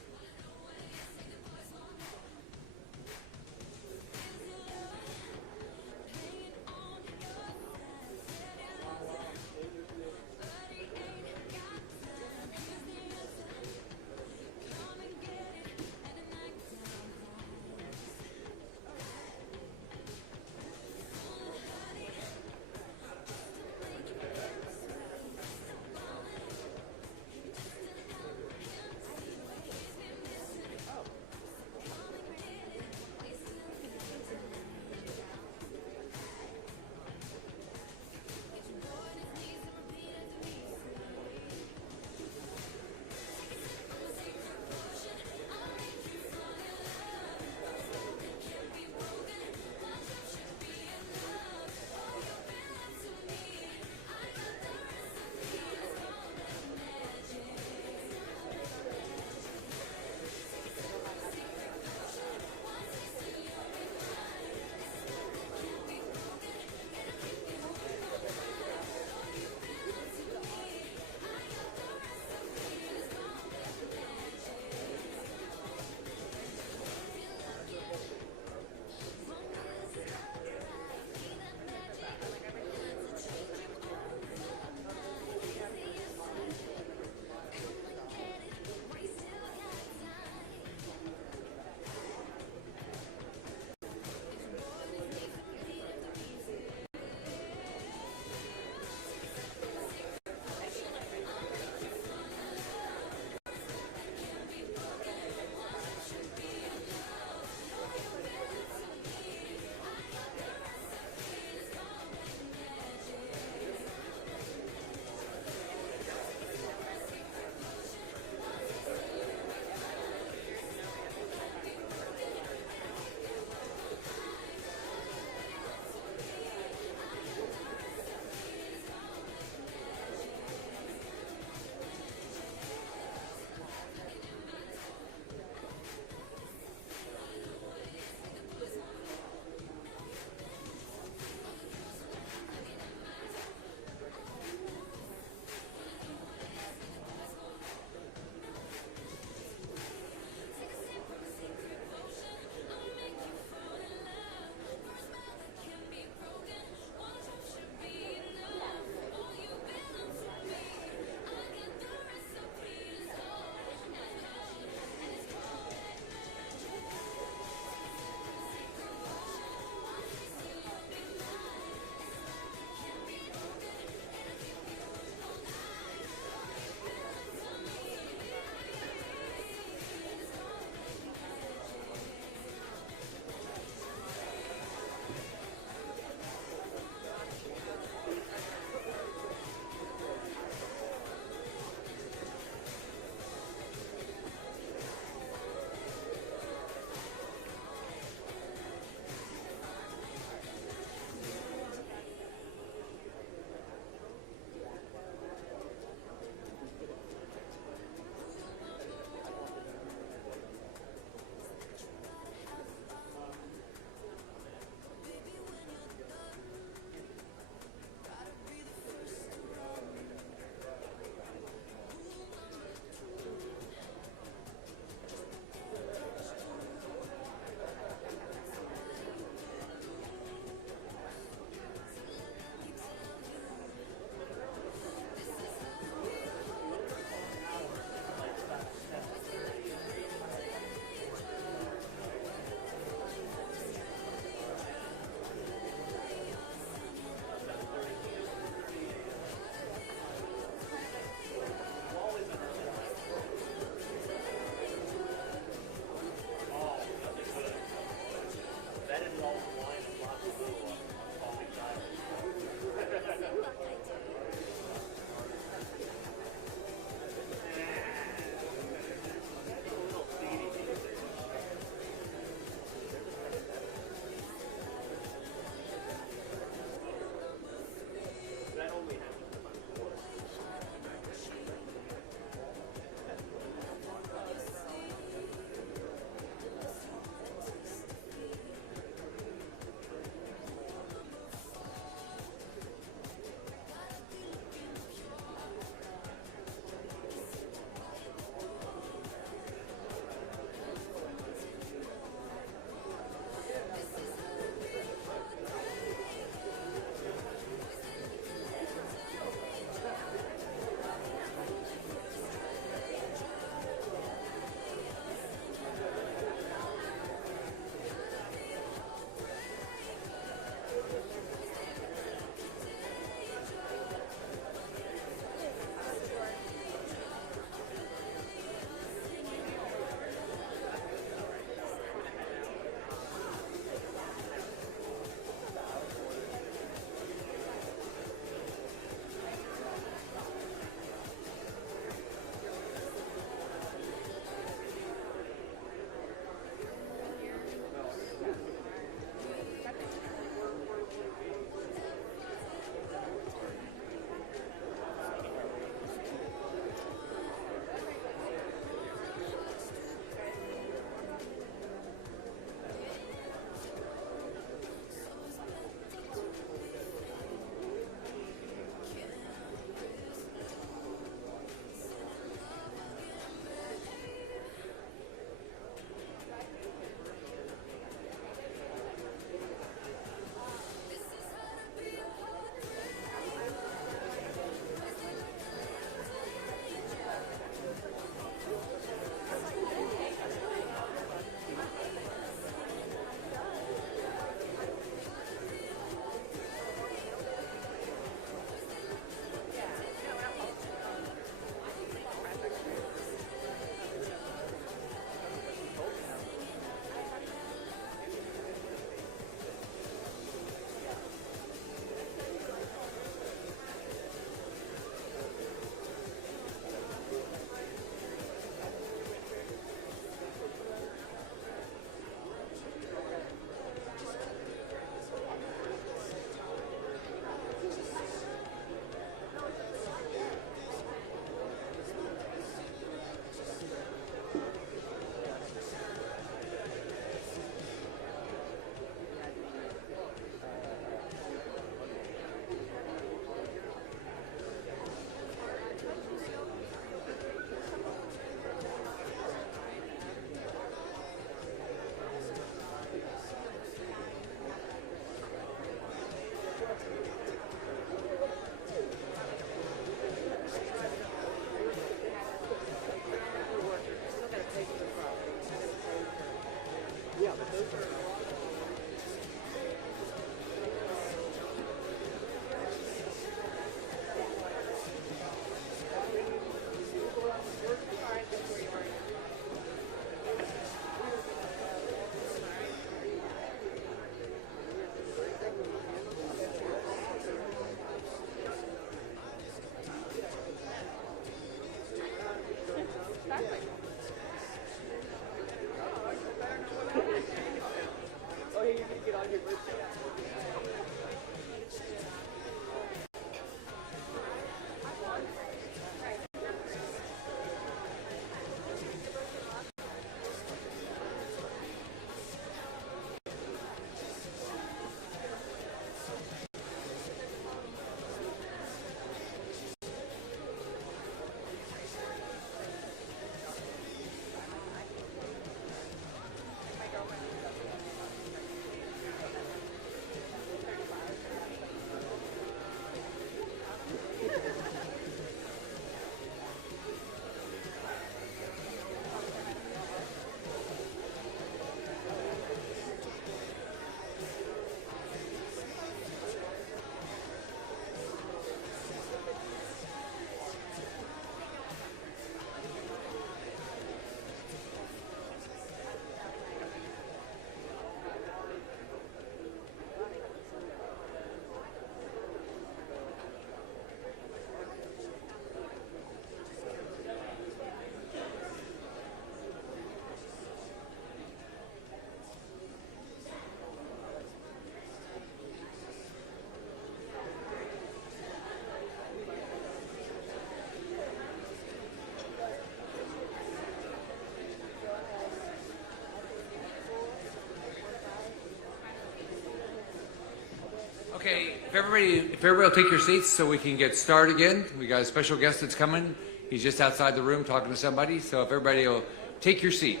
Okay, if everybody will take your seats so we can get started again. We got a special guest that's coming. He's just outside the room talking to somebody. So if everybody will take your seat.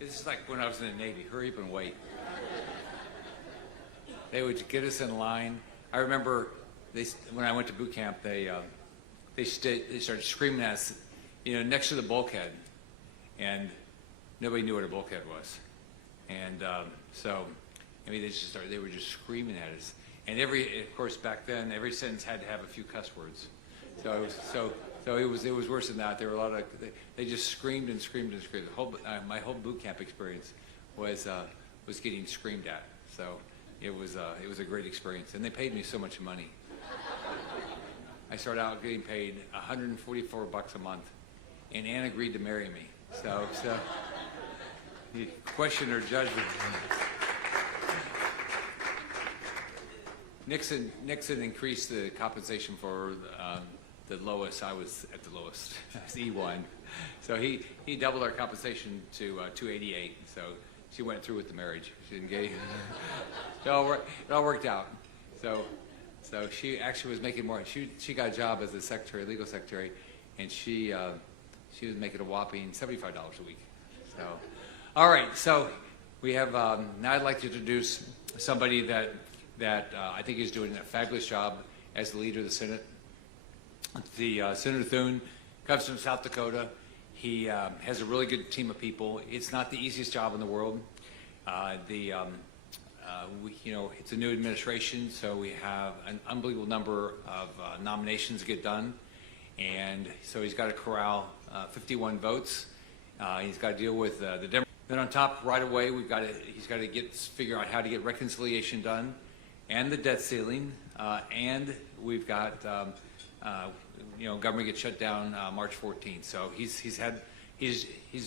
This is like when I was in the Navy. Hurry up and wait. They would get us in line. I remember when I went to boot camp, they started screaming at us, next to the bulkhead, and nobody knew what a bulkhead was. And they were just screaming at us. And of course, back then, every sentence had to have a few cuss words. So it was worse than that. There were they just screamed and screamed and screamed. My whole boot camp experience was getting screamed at. So it was a great experience, and they paid me so much money. I started out getting paid $144 a month, and Ann agreed to marry me. So you question her judgment. Nixon increased the compensation for the lowest. I was at the lowest. I was E1. So he doubled our compensation to $288. So she went through with the marriage. She didn't get it. All worked out. So she actually was making more. She got a job as a secretary, legal secretary, and she was making a whopping $75 a week. So, all right. So we have now. I'd like to introduce somebody that I think is doing a fabulous job as the leader of the Senate. Senator Thune comes from South Dakota. He has a really good team of people. It's not the easiest job in the world. It's a new administration, so we have an unbelievable number of nominations to get done, and so he's got to corral 51 votes. He's got to deal with the Democrats. Then on top, right away, he's got to figure out how to get reconciliation done, and the debt ceiling, and we've got government gets shut down March 14th. So he's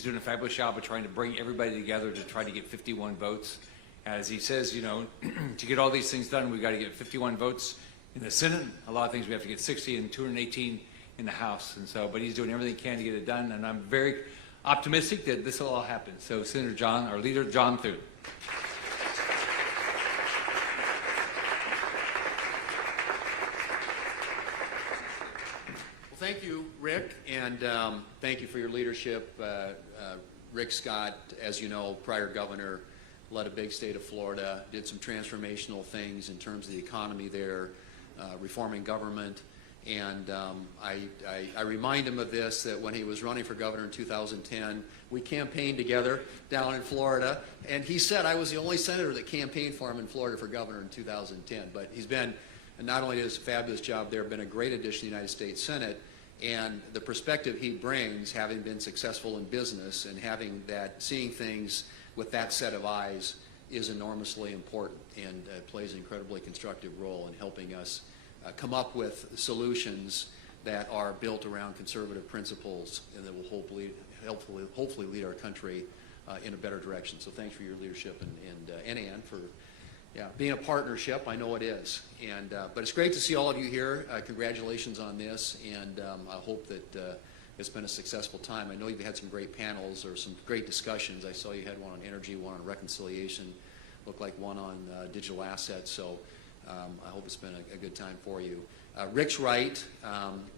doing a fabulous job of trying to bring everybody together to try to get 51 votes. As he says, to get all these things done, we've got to get 51 votes in the Senate. A lot of things we have to get 60 and 218 in the House. And so, but he's doing everything he can to get it done, and I'm very optimistic that this will all happen. So, Senator John, our leader, John Thune. Thank you, Rick, and thank you for your leadership. Rick Scott, as you know, prior governor, led a big state of Florida, did some transformational things in terms of the economy there, reforming government, and I remind him of this, that when he was running for governor in 2010, we campaigned together down in Florida, and he said I was the only senator that campaigned for him in Florida for governor in 2010, but he's been, not only does a fabulous job there, been a great addition to the United States Senate. And the perspective he brings, having been successful in business and seeing things with that set of eyes, is enormously important and plays an incredibly constructive role in helping us come up with solutions that are built around conservative principles and that will hopefully lead our country in a better direction. So thanks for your leadership and Ann for being a partnership. I know it is. But it's great to see all of you here. Congratulations on this, and I hope that it's been a successful time. I know you've had some great panels or some great discussions. I saw you had one on energy, one on reconciliation, looked like one on digital assets, so I hope it's been a good time for you. Rick's right.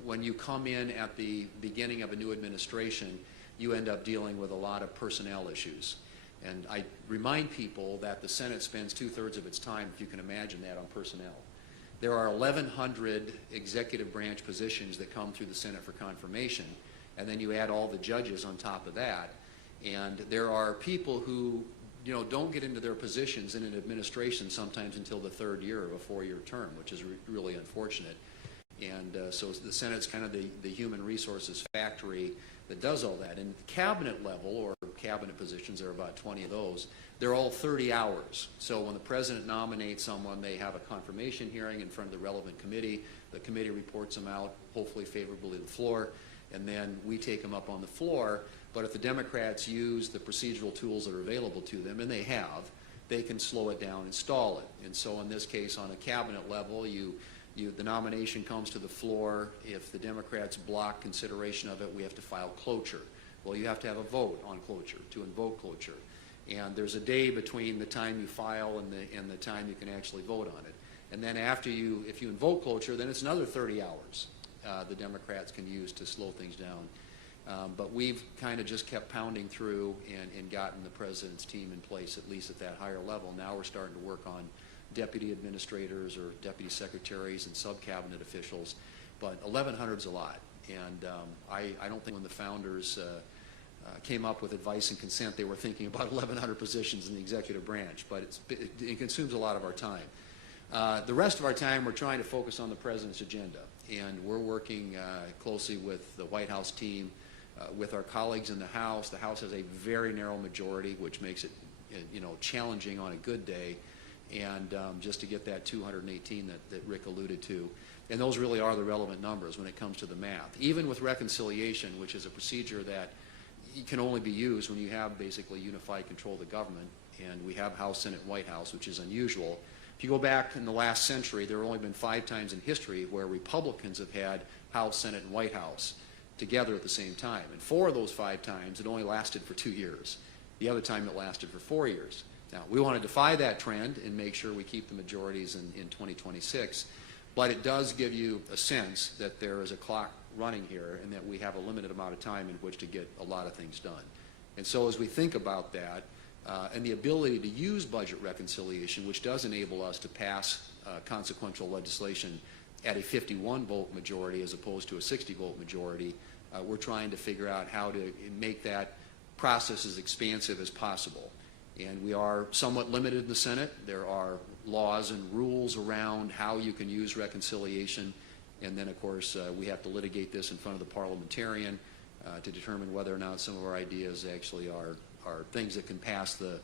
When you come in at the beginning of a new administration, you end up dealing with a lot of personnel issues. And I remind people that the Senate spends 2/3 of its time, if you can imagine that, on personnel. There are 1,100 executive branch positions that come through the Senate for confirmation, and then you add all the judges on top of that. And there are people who don't get into their positions in an administration sometimes until the 3rd year of a 4-year term, which is really unfortunate. And so the Senate's kind of the human resources factory that does all that. And cabinet level, or cabinet positions, there are about 20 of those, they're all 30 hours. So when the president nominates someone, they have a confirmation hearing in front of the relevant committee. The committee reports them out, hopefully favorably to the floor, and then we take them up on the floor. But if the Democrats use the procedural tools that are available to them, and they have, they can slow it down and stall it. And so in this case, on a cabinet level, the nomination comes to the floor. If the Democrats block consideration of it, we have to file cloture. Well, you have to have a vote on cloture, to invoke cloture. And there's a day between the time you file and the time you can actually vote on it. And then if you invoke cloture, then it's another 30 hours the Democrats can use to slow things down. But we've kind of just kept pounding through and gotten the president's team in place, at least at that higher level. Now we're starting to work on deputy administrators or deputy secretaries and sub-cabinet officials. But 1,100 is a lot. And I don't think when the founders came up with advice and consent, they were thinking about 1,100 positions in the executive branch. But it consumes a lot of our time. The rest of our time, we're trying to focus on the president's agenda. And we're working closely with the White House team, with our colleagues in the House. The House has a very narrow majority, which makes it challenging on a good day. And just to get that 218 that Rick alluded to. And those really are the relevant numbers when it comes to the math. Even with reconciliation, which is a procedure that can only be used when you have basically unified control of the government, and we have House, Senate, White House, which is unusual. If you go back in the last century, there have only been 5 times in history where Republicans have had House, Senate, and White House together at the same time. And 4 of those 5 times, it only lasted for 2 years. The other time it lasted for 4 years. Now, we want to defy that trend and make sure we keep the majorities in 2026, but it does give you a sense that there is a clock running here and that we have a limited amount of time in which to get a lot of things done. And so as we think about that, and the ability to use budget reconciliation, which does enable us to pass consequential legislation at a 51-vote majority as opposed to a 60-vote majority, we're trying to figure out how to make that process as expansive as possible. And we are somewhat limited in the Senate. There are laws and rules around how you can use reconciliation. And then, of course, we have to litigate this in front of the parliamentarian to determine whether or not some of our ideas actually are things that can pass the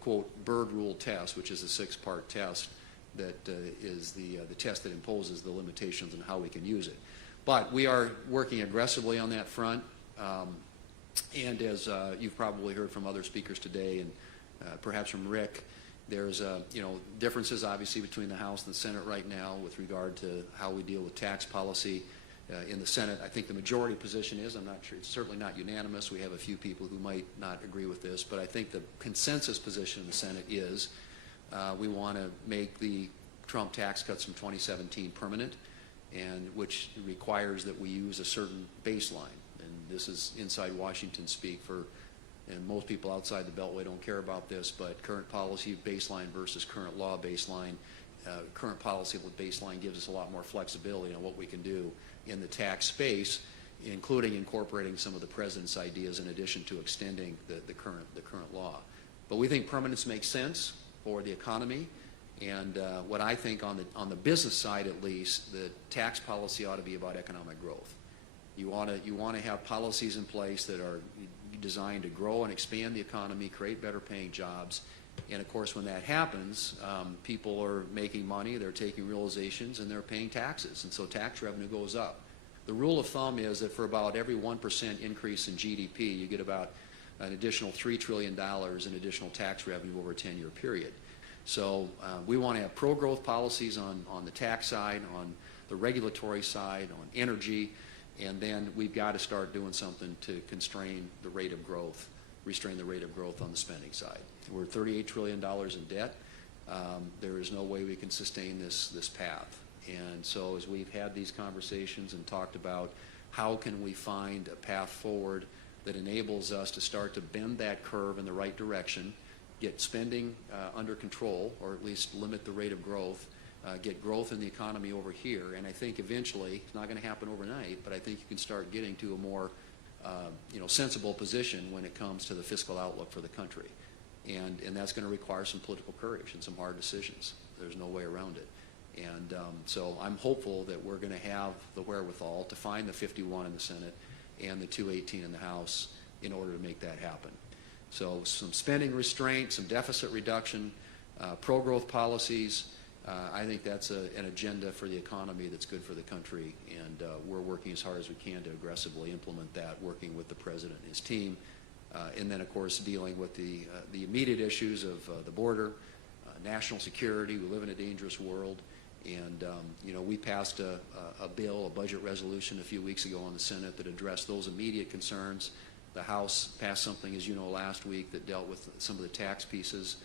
quote, Byrd rule test, which is a 6-part test that is the test that imposes the limitations on how we can use it. But we are working aggressively on that front. And as you've probably heard from other speakers today, and perhaps from Rick, there's differences obviously between the House and the Senate right now with regard to how we deal with tax policy. In the Senate, I think the majority position is, I'm not sure, it's certainly not unanimous. We have a few people who might not agree with this, but I think the consensus position in the Senate is we want to make the Trump tax cuts from 2017 permanent, and which requires that we use a certain baseline. And this is inside Washington speak for, and most people outside the Beltway don't care about this, but current policy baseline versus current law baseline. Current policy baseline gives us a lot more flexibility on what we can do in the tax space, including incorporating some of the president's ideas in addition to extending the current law. But we think permanence makes sense for the economy, and what I think on the business side at least, the tax policy ought to be about economic growth. You want to have policies in place that are designed to grow and expand the economy, create better paying jobs. And of course, when that happens, people are making money, they're taking realizations, and they're paying taxes. And so tax revenue goes up. The rule of thumb is that for about every 1% increase in GDP, you get about an additional $3 trillion in additional tax revenue over a 10-year period. So we want to have pro-growth policies on the tax side, on the regulatory side, on energy. And then we've got to start doing something to constrain the rate of growth, restrain the rate of growth on the spending side. We're $38 trillion in debt. There is no way we can sustain this path. And so as we've had these conversations and talked about how can we find a path forward that enables us to start to bend that curve in the right direction, get spending under control, or at least limit the rate of growth, get growth in the economy over here. And I think eventually, it's not going to happen overnight, but I think you can start getting to a more sensible position when it comes to the fiscal outlook for the country. And that's going to require some political courage and some hard decisions. There's no way around it. And so I'm hopeful that we're going to have the wherewithal to find the 51 in the Senate and the 218 in the House in order to make that happen. So some spending restraint, some deficit reduction, pro-growth policies. I think that's an agenda for the economy that's good for the country, and we're working as hard as we can to aggressively implement that, working with the President and his team. And then, of course, dealing with the immediate issues of the border, national security. We live in a dangerous world. And, we passed a bill, a budget resolution a few weeks ago in the Senate that addressed those immediate concerns. The House passed something, as you know, last week that dealt with some of the tax pieces.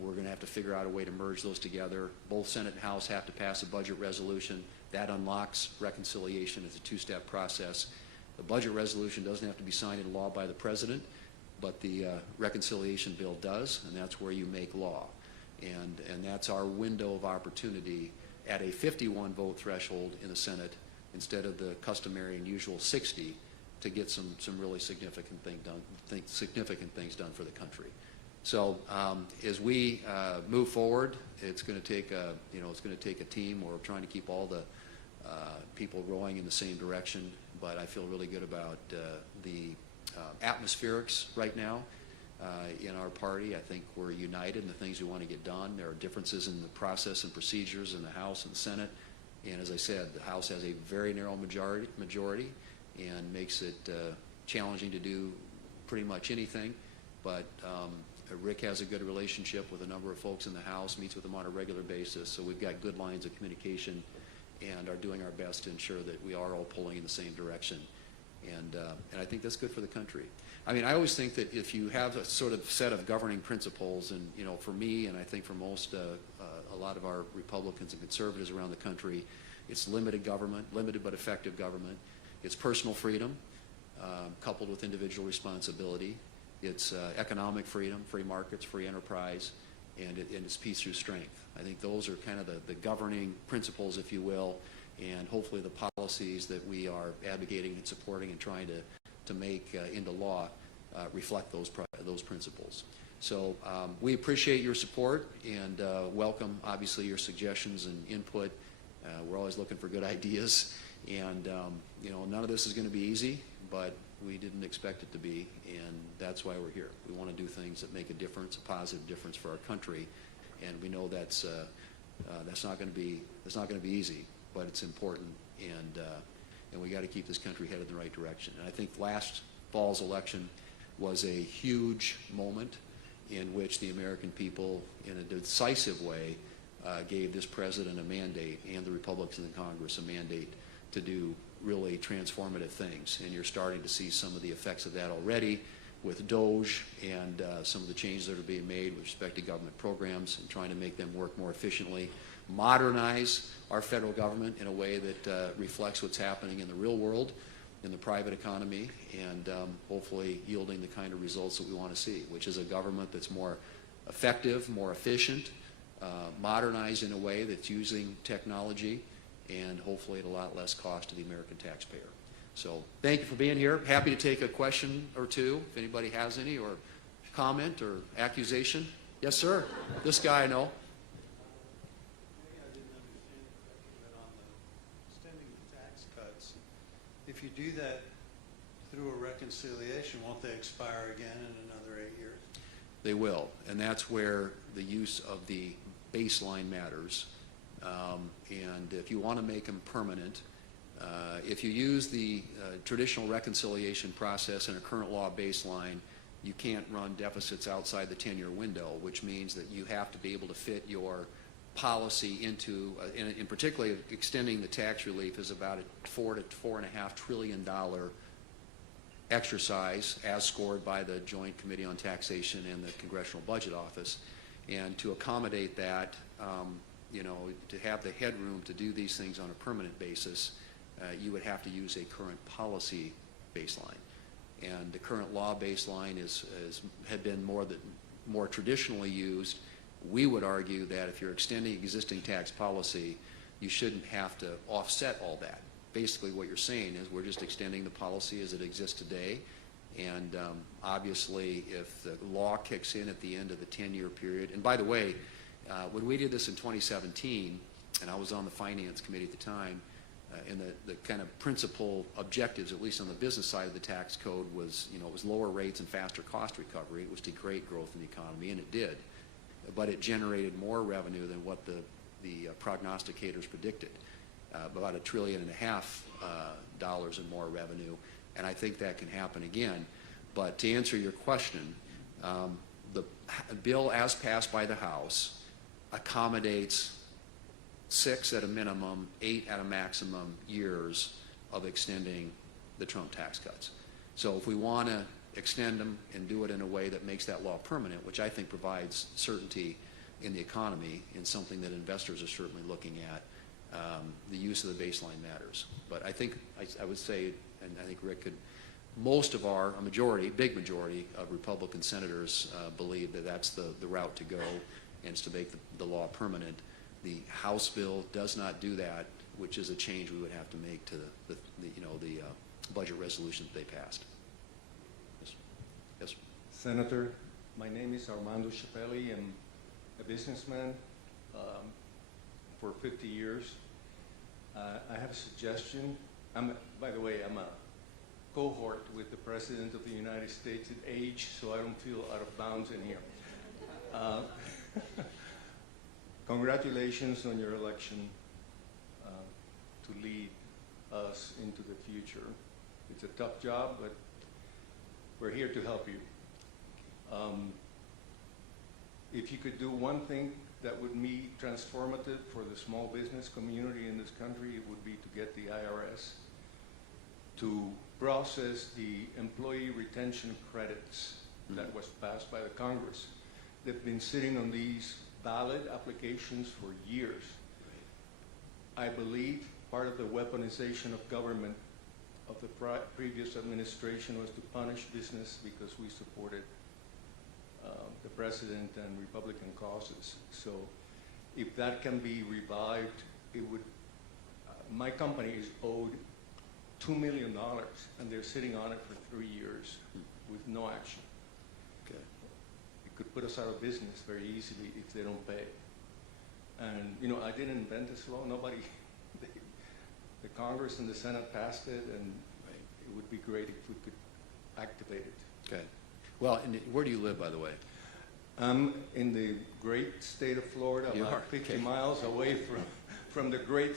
We're going to have to figure out a way to merge those together. Both Senate and House have to pass a budget resolution. That unlocks reconciliation. It's a two-step process. The budget resolution doesn't have to be signed into law by the President, but the reconciliation bill does, and that's where you make law. And that's our window of opportunity at a 51 vote threshold in the Senate instead of the customary and usual 60 to get some really significant things done for the country. So as we move forward, it's going to take a team. We're trying to keep all the people rowing in the same direction, but I feel really good about the atmospherics right now. In our party, I think we're united in the things we want to get done. There are differences in the process and procedures in the House and the Senate. And as I said, the House has a very narrow majority and makes it challenging to do pretty much anything. But Rick has a good relationship with a number of folks in the House, meets with them on a regular basis. So we've got good lines of communication and are doing our best to ensure that we are all pulling in the same direction. And I think that's good for the country. I mean, I always think that if you have a sort of set of governing principles, and for me, and I think for most, a lot of our Republicans and conservatives around the country, it's limited government, limited but effective government. It's personal freedom, coupled with individual responsibility. It's economic freedom, free markets, free enterprise, and it's peace through strength. I think those are kind of the governing principles, if you will, and hopefully the policies that we are advocating and supporting and trying to make into law reflect those principles. So we appreciate your support and welcome, obviously, your suggestions and input. We're always looking for good ideas, and none of this is going to be easy, but we didn't expect it to be, and that's why we're here. We want to do things that make a difference, a positive difference for our country, and we know that's not going to be easy, but it's important, and we got to keep this country headed in the right direction. And I think last fall's election was a huge moment in which the American people, in a decisive way, gave this president a mandate and the Republicans in Congress a mandate to do really transformative things. And you're starting to see some of the effects of that already with DOGE and some of the changes that are being made with respect to government programs and trying to make them work more efficiently, modernize our federal government in a way that reflects what's happening in the real world, in the private economy, and hopefully yielding the kind of results that we want to see, which is a government that's more effective, more efficient, modernized in a way that's using technology, and hopefully at a lot less cost to the American taxpayer. So thank you for being here. Happy to take a question or two, if anybody has any, or comment or accusation. Yes, sir. This guy I know. If you do that through a reconciliation, won't they expire again in another 8 years? They will, and that's where the use of the baseline matters. And if you want to make them permanent, if you use the traditional reconciliation process in a current law baseline, you can't run deficits outside the 10-year window, which means that you have to be able to fit your policy into, in particularly extending the tax relief is about a $4 to $4.5 trillion exercise as scored by the Joint Committee on Taxation and the Congressional Budget Office. And to accommodate that, you know, to have the headroom to do these things on a permanent basis, you would have to use a current policy baseline. And the current law baseline had been more traditionally used. We would argue that if you're extending existing tax policy, you shouldn't have to offset all that. Basically what you're saying is we're just extending the policy as it exists today, and obviously if the law kicks in at the end of the 10-year period, and by the way, when we did this in 2017, and I was on the Finance Committee at the time, and the kind of principal objectives, at least on the business side of the tax code, was, you know, it was lower rates and faster cost recovery. It was to create growth in the economy, and it did. But it generated more revenue than what the prognosticators predicted, about $1.5 trillion in more revenue, and I think that can happen again. But to answer your question, the bill as passed by the House accommodates 6 at a minimum, 8 at a maximum years of extending the Trump tax cuts. So if we want to extend them and do it in a way that makes that law permanent, which I think provides certainty in the economy and something that investors are certainly looking at, the use of the baseline matters. But I think, I would say, and I think Rick could, a majority, big majority of Republican senators believe that that's the route to go, and it's to make the law permanent. The House bill does not do that, which is a change we would have to make to the budget resolution that they passed. Yes. Senator, my name is Armando Chappelli. I'm a businessman for 50 years. I have a suggestion. By the way, I'm a cohort with the President of the United States in age, so I don't feel out of bounds in here. Congratulations on your election to lead us into the future. It's a tough job, but we're here to help you. If you could do one thing that would be transformative for the small business community in this country, it would be to get the IRS to process the employee retention credits that was passed by the Congress. They've been sitting on these ballot applications for years. I believe part of the weaponization of government of the previous administration was to punish business because we supported the president and Republican causes. So if that can be revived, it would, my company is owed $2 million, and they're sitting on it for 3 years with no action. Okay. It could put us out of business very easily if they don't pay. And, you know, I didn't invent this law. Nobody, the Congress and the Senate passed it, and it would be great if we could activate it. Okay. Well, and where do you live, by the way? I'm in the great state of Florida, You about are? 50 Okay. miles away from the great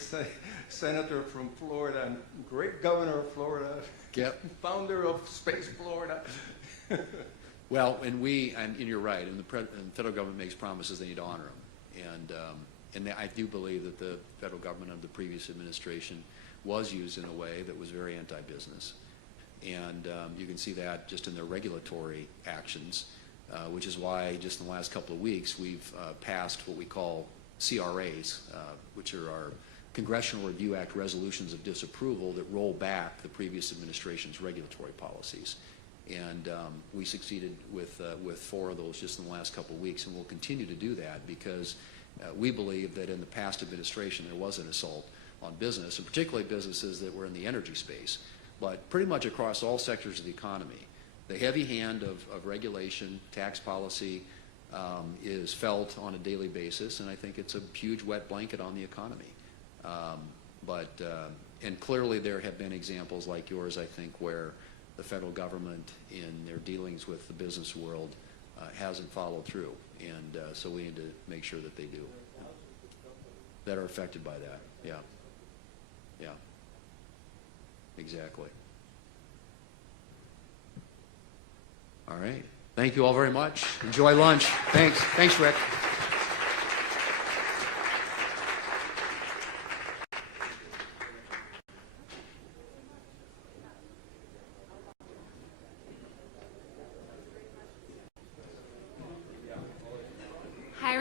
senator from Florida and great governor of Florida, Yep. founder of Space Florida. Well, and you're right, and the federal government makes promises, they need to honor them. And I do believe that the federal government of the previous administration was used in a way that was very anti-business. And you can see that just in their regulatory actions, which is why just in the last couple of weeks we've passed what we call CRAs, which are our Congressional Review Act resolutions of disapproval that roll back the previous administration's regulatory policies. And we succeeded with 4 of those just in the last couple of weeks, and we'll continue to do that because we believe that in the past administration there was an assault on business, and particularly businesses that were in the energy space, but pretty much across all sectors of the economy. The heavy hand of regulation, tax policy is felt on a daily basis, and I think it's a huge wet blanket on the economy. And clearly there have been examples like yours, I think, where the federal government in their dealings with the business world hasn't followed through, and so we need to make sure that they do, that are affected by that. Yeah. Yeah. Exactly. All right. Thank you all very much. Enjoy lunch. Thanks. Thanks, Rick.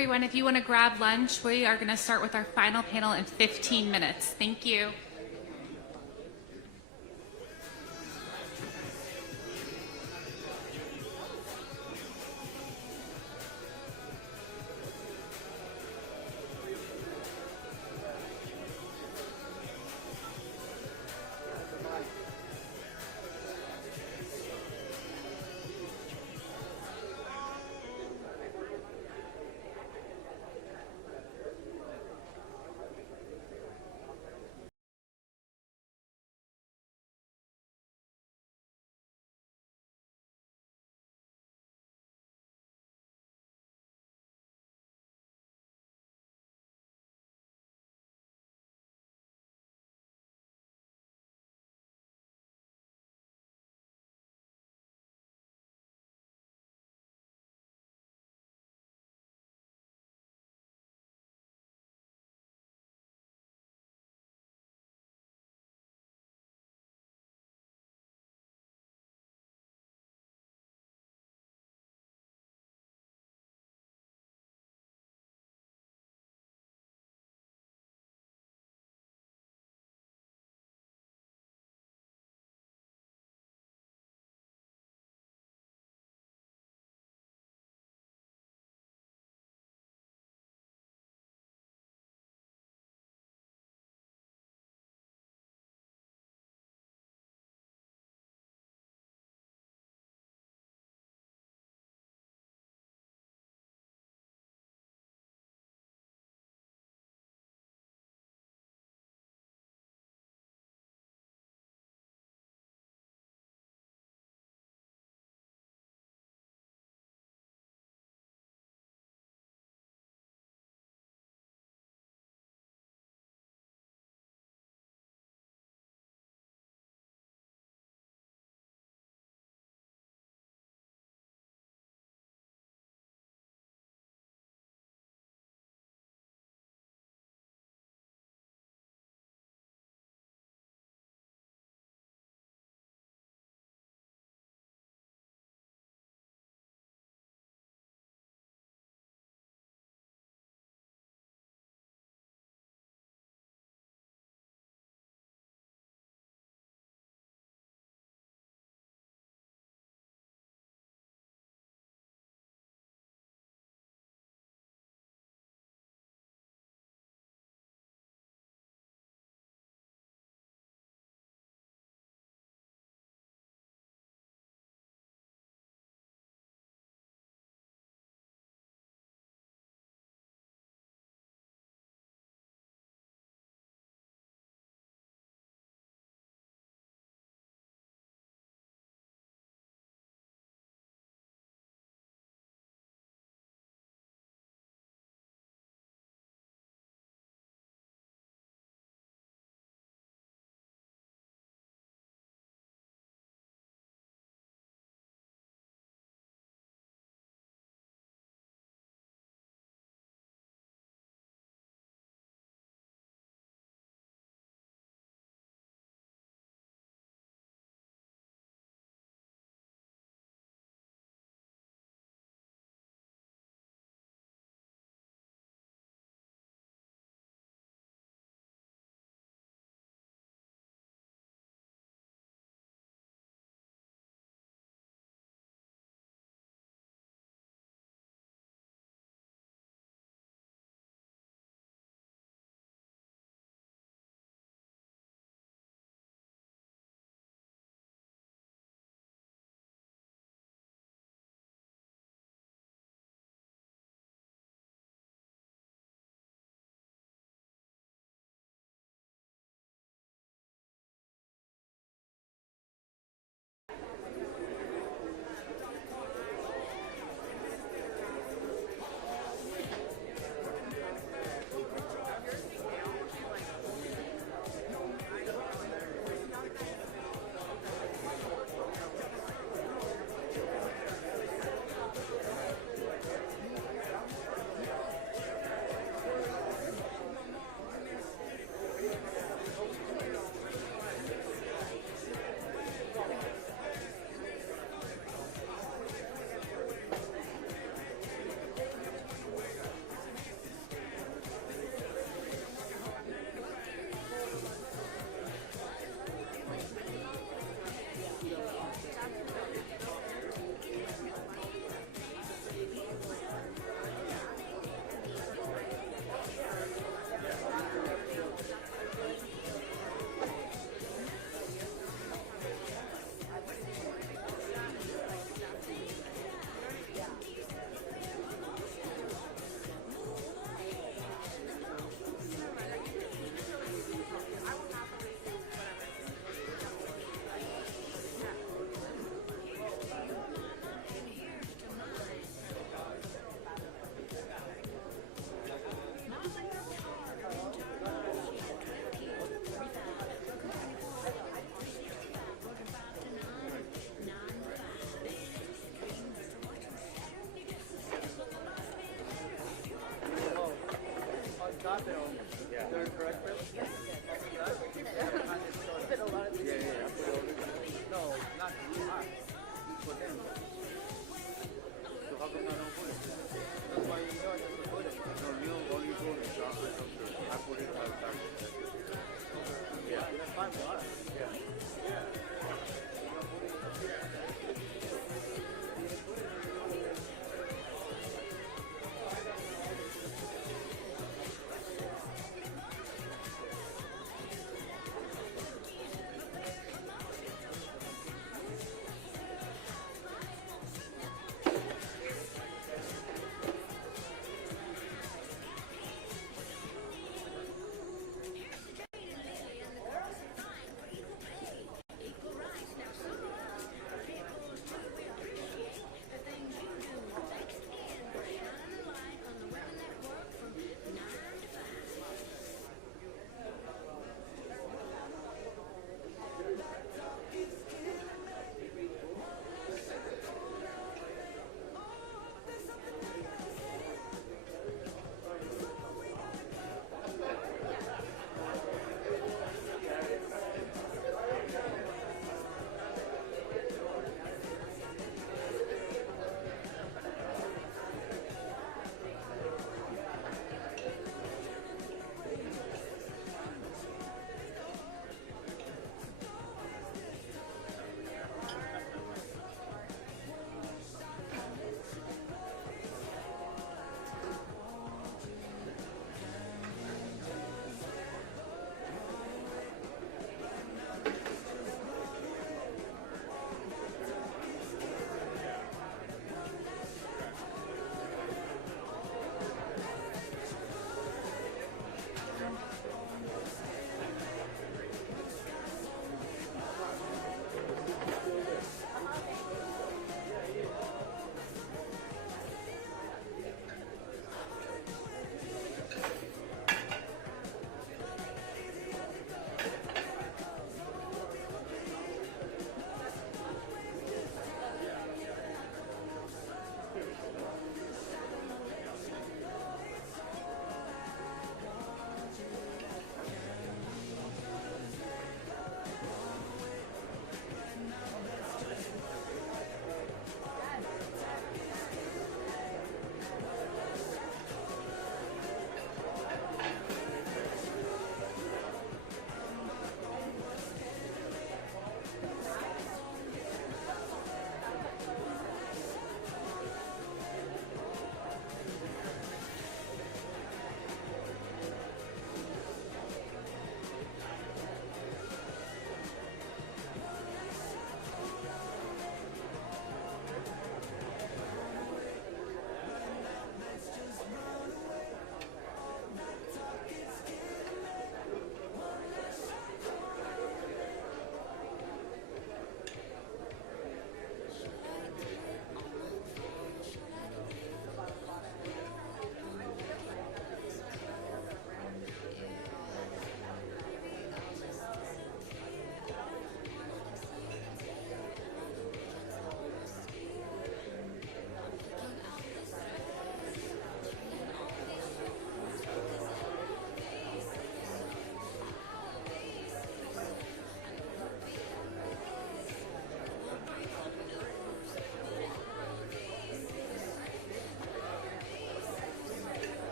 everyone, if you want to grab lunch, we are going to start with our final panel in 15 minutes. Thank you.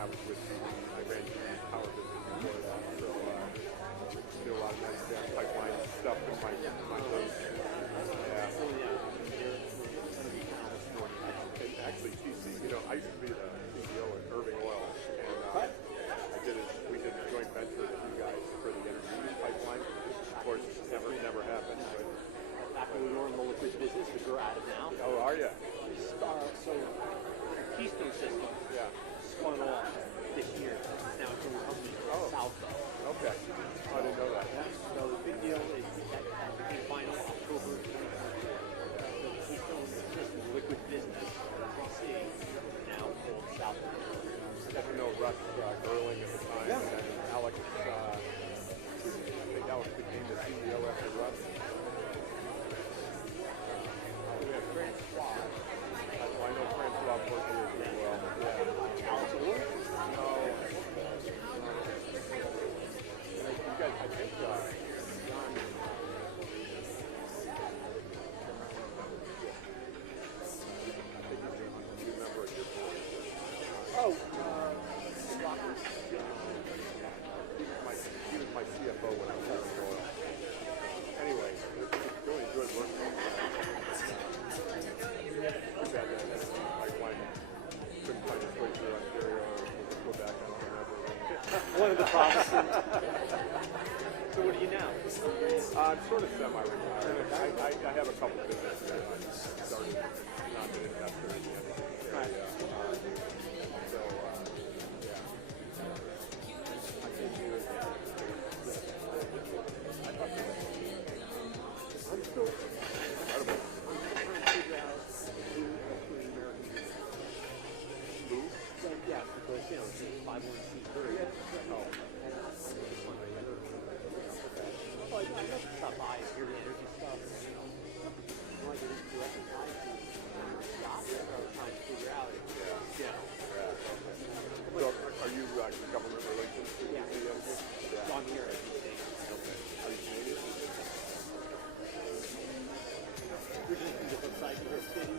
I was with I ran Protestant. So what do you now? I'm sort of semi-retired. I have a couple businesses that I started, not an investor in the area. Right. So, yeah. I think you would, I'm still incredible. I'm trying to figure out who the American who? Yeah, because you know it's 501c3. Oh. And I'm just wondering whether. Well, I know stop by and hear the energy stuff. You know, like it is directly tied to jobs that I was trying to figure out. Yeah. So, are you government relations? Yeah. So I'm here at the state. Okay. Are you Canadian? Originally from different sides of our city.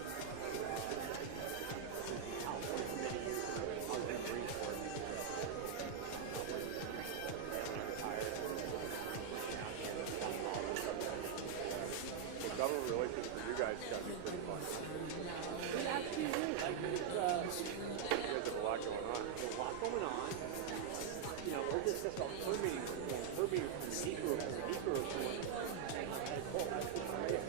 California for many years. I was in the Marine Corps. Well, government relations for you guys got to be pretty fun. It actually is. Like, it's, You guys have a lot going on. there's a lot going on. You know, we're just about permitting from the NEPA report. I had a call last week.